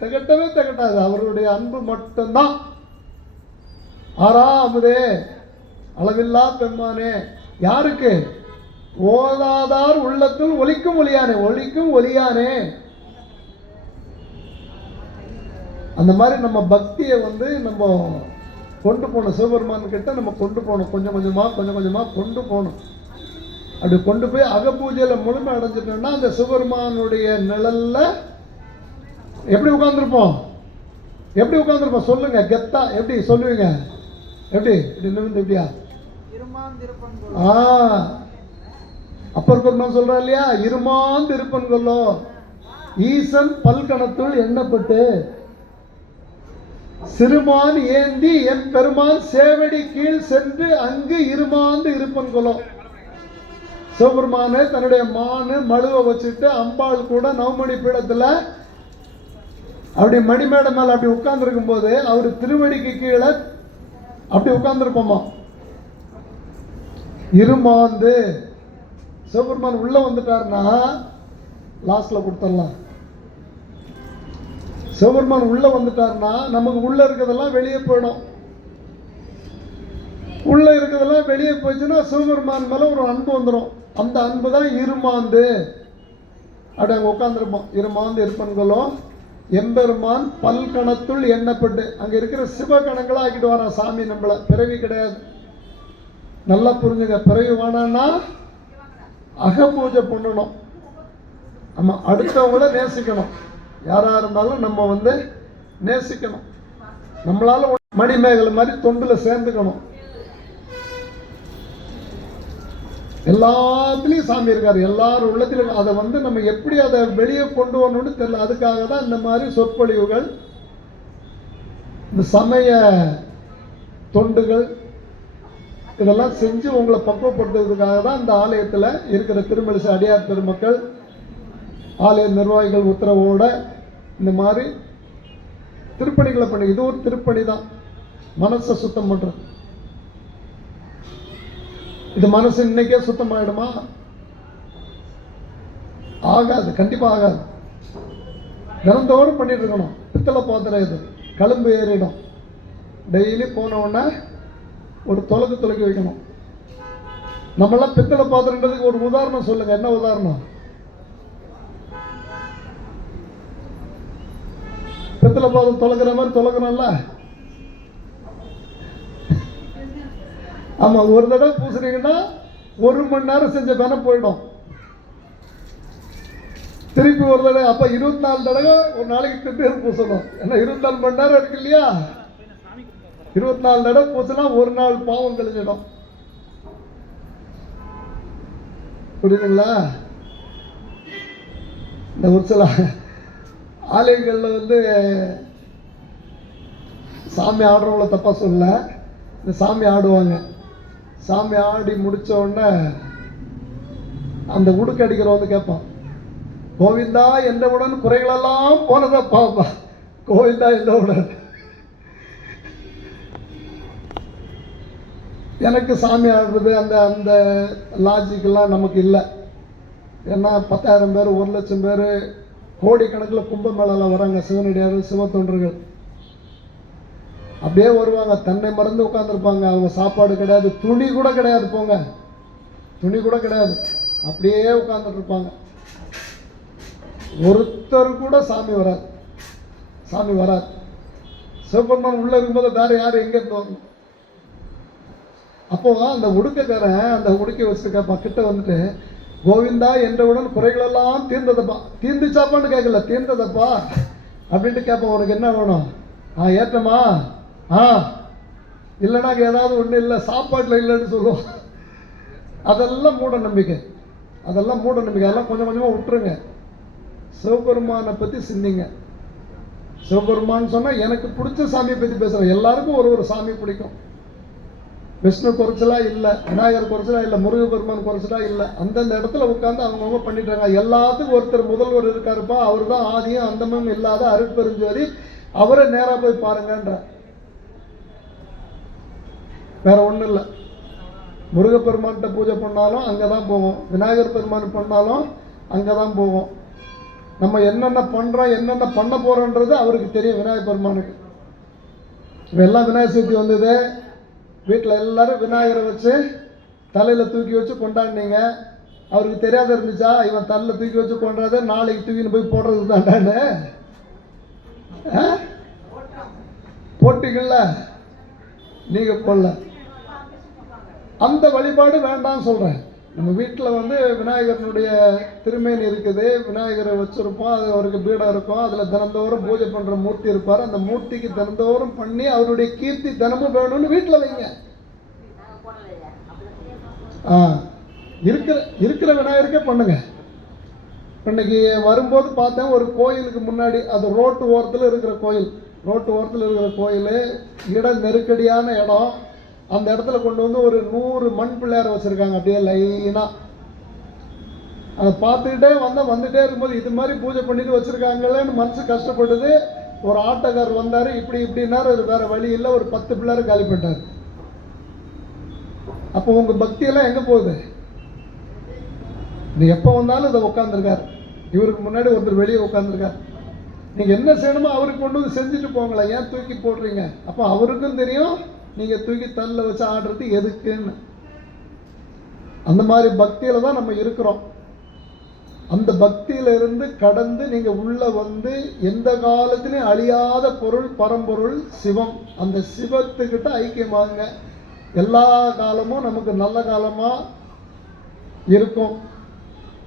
திகட்டாது. அவருடைய அன்பு மட்டும்தான். ஆறா அமுதே, அளவில்லா பெம்மானே. யாருக்கு? ஓதாதார் உள்ளத்தில் ஒலிக்கும் ஒளியானே. அந்த மாதிரி நம்ம பக்தியை நம்ம கொண்டு போகணும். சிவபெருமான் கிட்ட நம்ம கொண்டு போகணும். கொஞ்சம் கொஞ்சமா கொண்டு போகணும். அப்படி கொண்டு போய் அகப்பூஜையில் முழுமை அடைஞ்சிட்டோம்னா அந்த சிவபெருமானுடைய நிழல்ல எப்படி உட்கார்ந்துருப்போம்? சொல்லுங்க கெத்தா. எப்படி சொல்லுவீங்க? எப்படி இப்படியா? அப்பர் பெருமான் சொல்றா இல்லையா, இருமாந்து இருப்பன்களோ ஈசன் பல்கணத்துள் எண்ணப்பட்டு சிறுமான் ஏந்தி என் பெருமான் சேவடி கீழ் சென்று அங்கு இருமாந்து இருப்பன்களோ. சிவபெருமானே தன்னுடைய மழுவை வச்சுட்டு அம்பாள் கூட நவமணி பீடத்துல அப்படி மணிமேடை மேல அப்படி உட்கார்ந்து இருக்கும் போது அவரு திருவடிக்கு கீழே அப்படி உட்கார்ந்துருப்போமா. இருமாந்து சிவபெருமான் உள்ள வந்துட்டாருன்னா லாஸ்ட்ல கொடுத்துடலாம். சிவபெருமான் உள்ள வந்துட்டாருன்னா நமக்கு உள்ள இருக்கிறதெல்லாம் வெளியே போயிடும். உள்ள இருக்கிறதெல்லாம் வெளியே போயிடுச்சுன்னா சிவபெருமான் மேல ஒரு அன்பு வந்துடும். அந்த அன்பு தான் இருமாந்து. அப்படி அங்கே உட்காந்துருப்போம். இருமாந்து இருப்பன்களும் எம்பெருமான் பல்கணத்துள் எண்ணப்பட்டு. அங்க இருக்கிற சிவகணங்களா ஆக்கிட்டு வரான் சாமி. நம்மள பிறவி கிடையாது. நல்லா புரிஞ்சுங்க. பிறவி வேணான்னா அகப்பூஜை பண்ணணும். ஆமா, அடுத்தவங்கள நேசிக்கணும். யாரா இருந்தாலும் நம்ம நேசிக்கணும். நம்மளால மணிமேகலை மாதிரி தொண்டுல சேர்ந்துக்கணும். எல்லாத்துலேயும் சாமி இருக்காரு, எல்லாரும் உள்ளத்திலும். அதை நம்ம எப்படி அதை வெளியே கொண்டு வரணும்னு தெரியல. அதுக்காக தான் இந்த மாதிரி சொற்பொழிவுகள், இந்த சமய தொண்டுகள் இதெல்லாம் செஞ்சு உங்களை பக்குவப்படுத்துறதுக்காக தான் இந்த ஆலயத்தில் இருக்கிற திருமலிசை அடியார் பெருமக்கள், ஆலய நிர்வாகிகள் உத்தரவோட இந்த மாதிரி திருப்பணிகளை பண்ணி. இது ஒரு திருப்பணி தான், மனசை சுத்தம் பண்றது. இது மனசு இன்னைக்கே சுத்தமாயிடுமா? ஆகாது, கண்டிப்பா ஆகாது. தினந்தோறும் பண்ணிட்டு இருக்கணும். பித்தளை பாத்திரம் இது கழும்பு ஏறிடும். டெய்லி போன உடனே ஒரு துளக்கி வைக்கணும். நம்மளாம் பித்தளை பாத்திரன்றதுக்கு ஒரு உதாரணம் சொல்லுங்க. என்ன உதாரணம்? பித்தளை பாத்திரம் துளக்குற மாதிரி துளக்கணும்ல. ஆமா, ஒரு தடவை பூசுறீங்கன்னா 1 மணி நேரம் செஞ்ச பேன போயிடும். திருப்பி ஒரு தடவை, அப்ப 24 தடவை ஒரு நாளைக்கு பேர் பூசணும். ஏன்னா 24 மணி நேரம் இருக்கு இல்லையா? 24 தடவை போச்சுன்னா ஒரு நாள் பாவம் கழிஞ்சிடும். புரியுதுங்களா? இந்த ஒரு சில ஆலயங்களில் சாமி ஆடுறவங்கள தப்பா சொல்ல, இந்த சாமி ஆடுவாங்க. சாமி ஆடி முடிச்ச உடனே அந்த உடுக்கு அடிக்கிறவங்க கேட்பான், கோவிந்தா என்றவுடன் குறைகளெல்லாம் போனதா பாப்பா, கோவிந்தா என்றவுடன். எனக்கு சாமி ஆடுறது அந்த அந்த லாஜிக்கெல்லாம் நமக்கு இல்லை. ஏன்னா 10,000 பேர் 1,00,000 பேர் கோடிக்கணக்கில் கும்பமேளாவில் வராங்க. சிவனடியார்கள் சிவ தொண்டர்கள் அப்படியே வருவாங்க, தன்னை மறந்து உட்காந்துருப்பாங்க. அவங்க சாப்பாடு கிடையாது, துணி கூட கிடையாது, போங்க துணி கூட கிடையாது, அப்படியே உட்காந்துட்டு இருப்பாங்க. ஒருத்தர் கூட சாமி வராது, சாமி வராது. சிவபெருமான் உள்ள இருக்கும்போது வேற யாரும் எங்க இருந்தோம்? அப்போ அந்த உடுக்கைக்காரன் அந்த உடுக்கை வச்சுருக்கப்பா கிட்ட வந்துட்டு, கோவிந்தா என்றவுடன் குறைகளெல்லாம் தீர்ந்ததப்பா. தீர்ந்துச்சாப்பான்னு கேட்கல, தீர்ந்ததப்பா அப்படின்ட்டு கேட்பான். உனக்கு என்ன வேணும்? ஏற்றமா? இல்லைன்னா ஏதாவது ஒன்றும் இல்லை, சாப்பாட்டில் இல்லைன்னு சொல்லுவோம். அதெல்லாம் மூட நம்பிக்கை, அதெல்லாம் மூட நம்பிக்கை. அதெல்லாம் கொஞ்சம் கொஞ்சமாக விட்டுருங்க. சிவபெருமானை பற்றி சிந்திங்க. சிவபெருமான் சொன்னால் எனக்கு பிடிச்ச சாமியை பற்றி பேசுகிறேன். எல்லாருக்கும் ஒரு ஒரு சாமி பிடிக்கும். விஷ்ணு குறைச்சலா இல்லை, விநாயகர் குறைச்சலா இல்லை, முருகப்பெருமான் குறைச்சலா இல்லை. அந்தந்த இடத்துல உட்காந்து அவங்கவுங்க பண்ணிட்டாங்க. எல்லாத்துக்கும் ஒருத்தர் முதல்வர் இருக்காருப்பா, அவர் தான் ஆதியும் அந்தமும் இல்லாத அருட்பெருஞ்சோதி, அவரை நேராக போய் பாருங்கன்ற. வேற ஒன்றும் இல்லை. முருகப்பெருமான்கிட்ட பூஜை பண்ணாலும் அங்கே தான் போவோம், விநாயகர் பெருமான் பண்ணாலும் அங்கே தான் போவோம். நம்ம என்னென்ன பண்ணுறோம் என்னென்ன பண்ண போகிறோன்றது அவருக்கு தெரியும், விநாயகர் பெருமானுக்கு. எல்லாம் விநாயகர் சதுர்த்தி வந்தது, வீட்டில் எல்லாரும் விநாயகரை வச்சு தலையில் தூக்கி வச்சு கொண்டாடினீங்க. அவருக்கு தெரியாத இருந்துச்சா இவன் தலையில் தூக்கி வச்சு கொண்டாது நாளைக்கு தூக்கின்னு போய் போடுறது தாண்டான்னு போட்டிகள்ல நீங்கள் போடல. அந்த வழிபாடு வேண்டாம்னு சொல்கிறேன். நம்ம வீட்டில் விநாயகரனுடைய திருமேனி இருக்குது, விநாயகரை வச்சுருப்போம், அது அவருக்கு பீடம் இருக்கும், அதில் தினந்தோறும் பூஜை பண்ணுற மூர்த்தி இருப்பார். அந்த மூர்த்திக்கு தினந்தோறும் பண்ணி அவருடைய கீர்த்தி தினமும் வேணும்னு வீட்டில் வைங்க. இருக்கிற விநாயகருக்கே பண்ணுங்க. இன்னைக்கு வரும்போது பார்த்தேன், ஒரு கோயிலுக்கு முன்னாடி, அது ரோட்டு ஓரத்தில் இருக்கிற கோயில், ரோட்டு ஓரத்தில் இருக்கிற கோயில், இட நெருக்கடியான இடம். அந்த இடத்துல கொண்டு ஒரு 100 மண் பிள்ளையார வச்சுருக்காங்க, அப்படியே லைனாக. அதை பார்த்துக்கிட்டே வந்துகிட்டே இருக்கும்போது இது மாதிரி பூஜை பண்ணிட்டு வச்சுருக்காங்களேன்னு மனசு கஷ்டப்படுது. ஒரு ஆட்டோக்காரர் வந்தார், இப்படின்னாரு, வேறு வழி இல்லை, ஒரு 10 பிள்ளையார் காலி பண்ணிட்டார். அப்போ உங்கள் பக்தியெல்லாம் எங்கே போகுது? இது எப்போ வந்தாலும் இதை உட்காந்துருக்கார். இவருக்கு முன்னாடி ஒருத்தர் வெளியே உட்காந்துருக்கார். நீங்கள் என்ன செய்யணுமோ அவருக்கு கொண்டு வந்து செஞ்சுட்டு போங்களா, ஏன் தூக்கி போடுறீங்க? அப்போ அவருக்கும் தெரியும் நீங்கள் தூக்கி தள்ள வச்சு ஆடுறது எதுக்குன்னு. அந்த மாதிரி பக்தியில் தான் நம்ம இருக்கிறோம். அந்த பக்தியிலிருந்து கடந்து நீங்கள் உள்ளே எந்த காலத்திலையும் அழியாத பொருள் பரம்பொருள் சிவம், அந்த சிவத்துக்கிட்ட ஐக்கியமாகுங்க. எல்லா காலமும் நமக்கு நல்ல காலமாக இருக்கும்,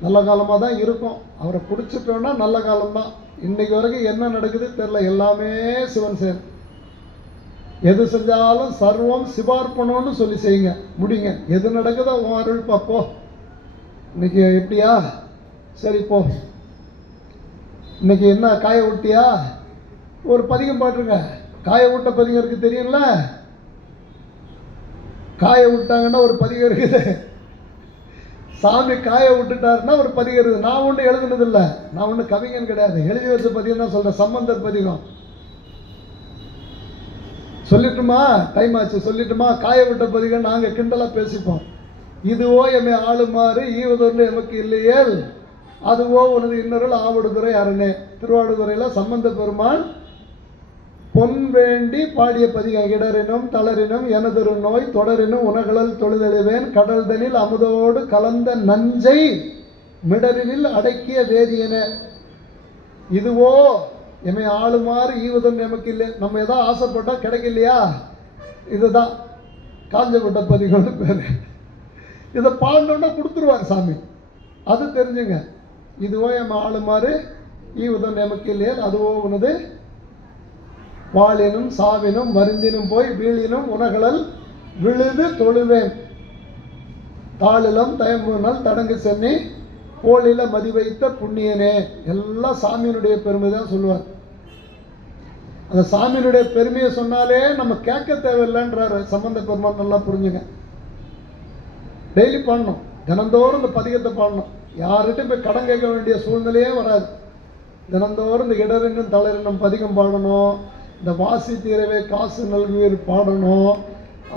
நல்ல காலமாக தான் இருக்கும். அவரை பிடிச்சிட்டோன்னா நல்ல காலம்தான். இன்றைக்கு வரைக்கும் என்ன நடக்குது தெரில, எல்லாமே சிவன் செயல். எது செஞ்சாலும் சர்வம் சிவார்ப்பணம்னு சொல்லி செய்யுங்க, முடிங்க. எது நடக்குதோ உன் அருள் பார்ப்போ. இன்னைக்கு எப்படியா, சரி போ. இன்னைக்கு என்ன காய விட்டியா, ஒரு பதிகம் பாட்டுருங்க. காய விட்ட பதிகம் இருக்குது தெரியும்ல, காய விட்டாங்கன்னா ஒரு பதிகம் இருக்குது. சாமி காய விட்டுட்டாருன்னா ஒரு பதிகம் இருக்குது. நான் ஒன்றும் எழுதுனதில்லை, நான் ஒன்றும் கவிஞன் கிடையாது, எழுதி வச்ச பதிகம் தான் சொல்கிறேன். சம்பந்தர் பதிகம் சொல்லிட்டுமா, டைம் ஆச்சு சொல்லிட்டுமா. காய விட்ட பதிகம் நாங்கள் கிண்டலாக பேசிப்போம். இதுவோ எம்மை ஆளுமாறு ஈவதொன்று எமக்கு இல்லையேல், அதுவோ உனது இன்னொரு ஆவடுதுறை அரணே. திருவாடுதுறையில் சம்பந்த பெருமான் பொன் வேண்டி பாடிய பதிகம். இடரினும் தளரினும் எனதொரு நோய் தொடரினும் உணகழல் தொழுதெழுவேன், கடல்தனில் அமுதோடு கலந்த நஞ்சை மிடரினில் அடக்கிய வேதியன. இதுவோ எம்மை ஆளுமாறு ஈவதொன்று எமக்கு இல்லை. நம்ம எதாவது ஆசைப்பட்டால் கிடைக்கலையா, இதுதான் காஞ்சப்பட்ட பதிகம்னு பேர். இதை பாடணுன்னா கொடுத்துருவார் சாமி, அது தெரிஞ்சுங்க. இதுவோ எம் ஆளுமாறு ஈவதொன்று எமக்கு இல்லையா, அதுவோ உனது வாளினும் சாவினும் மருந்தினும் போய் வீழினும் உணகலல் விழுது தொழுவேன் தாளிலம் தயம்புனால் தடங்கு சென்னி கோளில மதி வைத்த புண்ணியனே. எல்லாம் சாமியினுடைய பெருமை தான் சொல்லுவார். அந்த சாமியினுடைய பெருமையை சொன்னாலே நம்ம கேட்க தேவையில்லைன்றாரு சம்பந்த பெருமான். நல்லா புரிஞ்சுங்க. டெய்லி பாடணும், தினந்தோறும் இந்த பதிகத்தை பாடணும். யார்கிட்டையும் போய் கடன் கேட்க வேண்டிய சூழ்நிலையே வராது. தினந்தோறும் இந்த இடரென்னும் தளரென்னும் பதிகம் பாடணும். இந்த வாசி தீரவே காசு நல்குவீர் பாடணும்.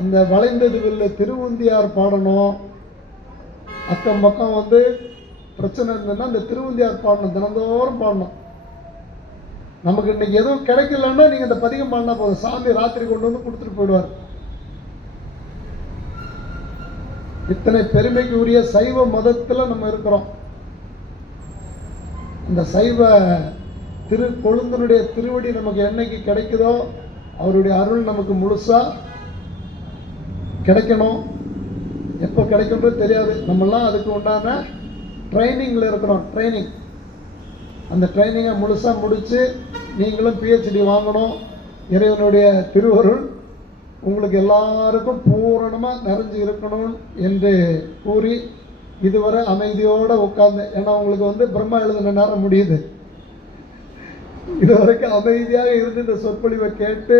அந்த வளைந்தது வில்ல திருவுந்தியார் பாடணும். அக்கம் பக்கம் வந்து பிரச்சனை இருந்ததுன்னா இந்த திருவுந்தியார் பாடணும், தினந்தோறும் பாடணும். நமக்கு இன்னைக்கு எதுவும் கிடைக்கலன்னா நீங்க இந்த பதிகம் பாடினா போதும், சாமி ராத்திரி கொண்டு வந்து கொடுத்துட்டு போயிடுவார். இத்தனை பெருமைக்கு உரிய சைவ மதத்துல நம்ம இருக்கிறோம். இந்த சைவ கொழுந்தனுடைய திருவடி நமக்கு என்னைக்கு கிடைக்குதோ அவருடைய அருள் நமக்கு முழுசா கிடைக்கணும். எப்போ கிடைக்கும்ன்றது தெரியாது. நம்மெல்லாம் அதுக்கு உண்டான ட்ரைனிங்கில் இருக்கிறோம். அந்த ட்ரைனிங்கை முழுசாக முடித்து நீங்களும் பிஹெச்டி வாங்கணும். இறைவனுடைய திருவருள் உங்களுக்கு எல்லாருக்கும் பூரணமாக நிறைஞ்சு இருக்கணும் என்று கூறி இதுவரை அமைதியோடு உட்கார்ந்து, ஏன்னா உங்களுக்கு வந்து பிரம்மா எழுதின நேரம் முடியுது. இதுவரைக்கும் அமைதியாக இருந்து இந்த சொற்பொழிவை கேட்டு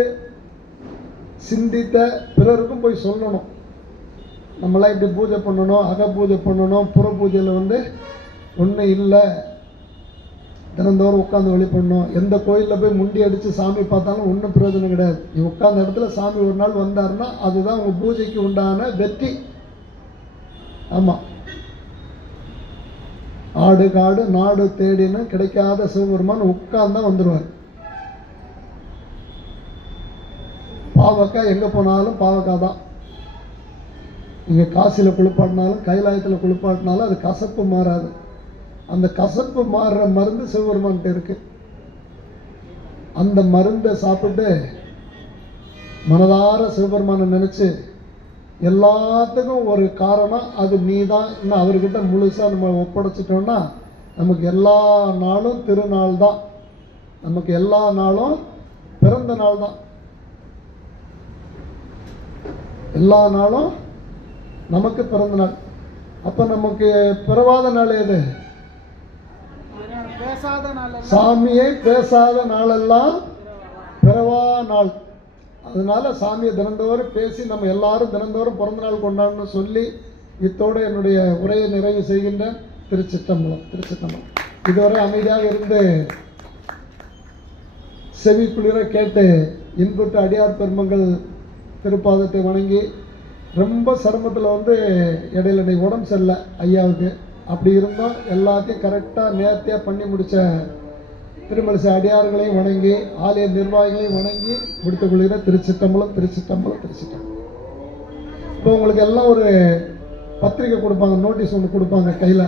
சிந்தித்த பிறருக்கும் போய் சொல்லணும். நம்மளாம் இப்படி பூஜை பண்ணணும், அக பூஜை பண்ணணும், புற பூஜையில் வந்து ஒன்றும் இல்லை, தினந்தோறும் உட்காந்து வழிபடணும். எந்த கோயிலில் போய் முண்டி அடித்து சாமி பார்த்தாலும் ஒன்றும் பிரயோஜனம் கிடையாது. நீ உட்கார்ந்த இடத்துல சாமி ஒரு நாள் வந்தாருன்னா அதுதான் உங்கள் பூஜைக்கு உண்டான வெற்றி. ஆமாம், ஆடு காடு நாடு தேடின்னு கிடைக்காத சிவபெருமான் உட்கார்ந்தா வந்துடுவார். பாவக்காய் எங்கே போனாலும் பாவக்காய் தான். நீங்கள் காசியில் குளிப்பாட்டினாலும் கைலாயத்தில் குளிப்பாட்டினாலும் அது கசப்பு மாறாது. அந்த கசப்பு மாறுற மருந்து சிவபெருமான்கிட்ட இருக்கு. அந்த மருந்தை சாப்பிட்டு மனதார சிவபெருமானை நினைச்சு எல்லாத்துக்கும் ஒரு காரணம் அது நீ தான் அவர்கிட்ட முழுசா நம்ம ஒப்படைச்சிட்டோம்னா நமக்கு எல்லா நாளும் திருநாள் தான். நமக்கு எல்லா நாளும் பிறந்த நாள் தான். எல்லா நாளும் நமக்கு பிறந்த நாள். அப்ப நமக்கு பிறவாத நாள் எது? சாமியை பேசாத நாளெல்லாம் பிறவா நாள். அதனால சாமியை தினந்தோறும் பேசி நம்ம எல்லாரும் தினந்தோறும் பிறந்த நாள் கொண்டாடணும்னு சொல்லி இத்தோடு என்னுடைய உரையை நிறைவு செய்கின்றேன். திருச்சிற்றம்பலம். இதுவரை அமைதியாக இருந்து செவி குளிர கேட்டு இன்புற்ற அடியார் பெருமங்கள் திருப்பாதத்தை வணங்கி, ரொம்ப சிரமத்தில் வந்து இடையில நீ உடம்பு சரியில்லை ஐயாவுக்கு, அப்படி இருந்தோம் எல்லாத்தையும் கரெக்டாக நேர்த்தியாக பண்ணி முடித்த திருமலிசை அடியார்களையும் வணங்கி ஆலய நிர்வாகிகளையும் வணங்கி முடித்துக் கொள்கிற திருச்சிற்றம்பலம். இப்போ உங்களுக்கு எல்லாம் ஒரு பத்திரிக்கை கொடுப்பாங்க, நோட்டீஸ் ஒன்று கொடுப்பாங்க கையில்.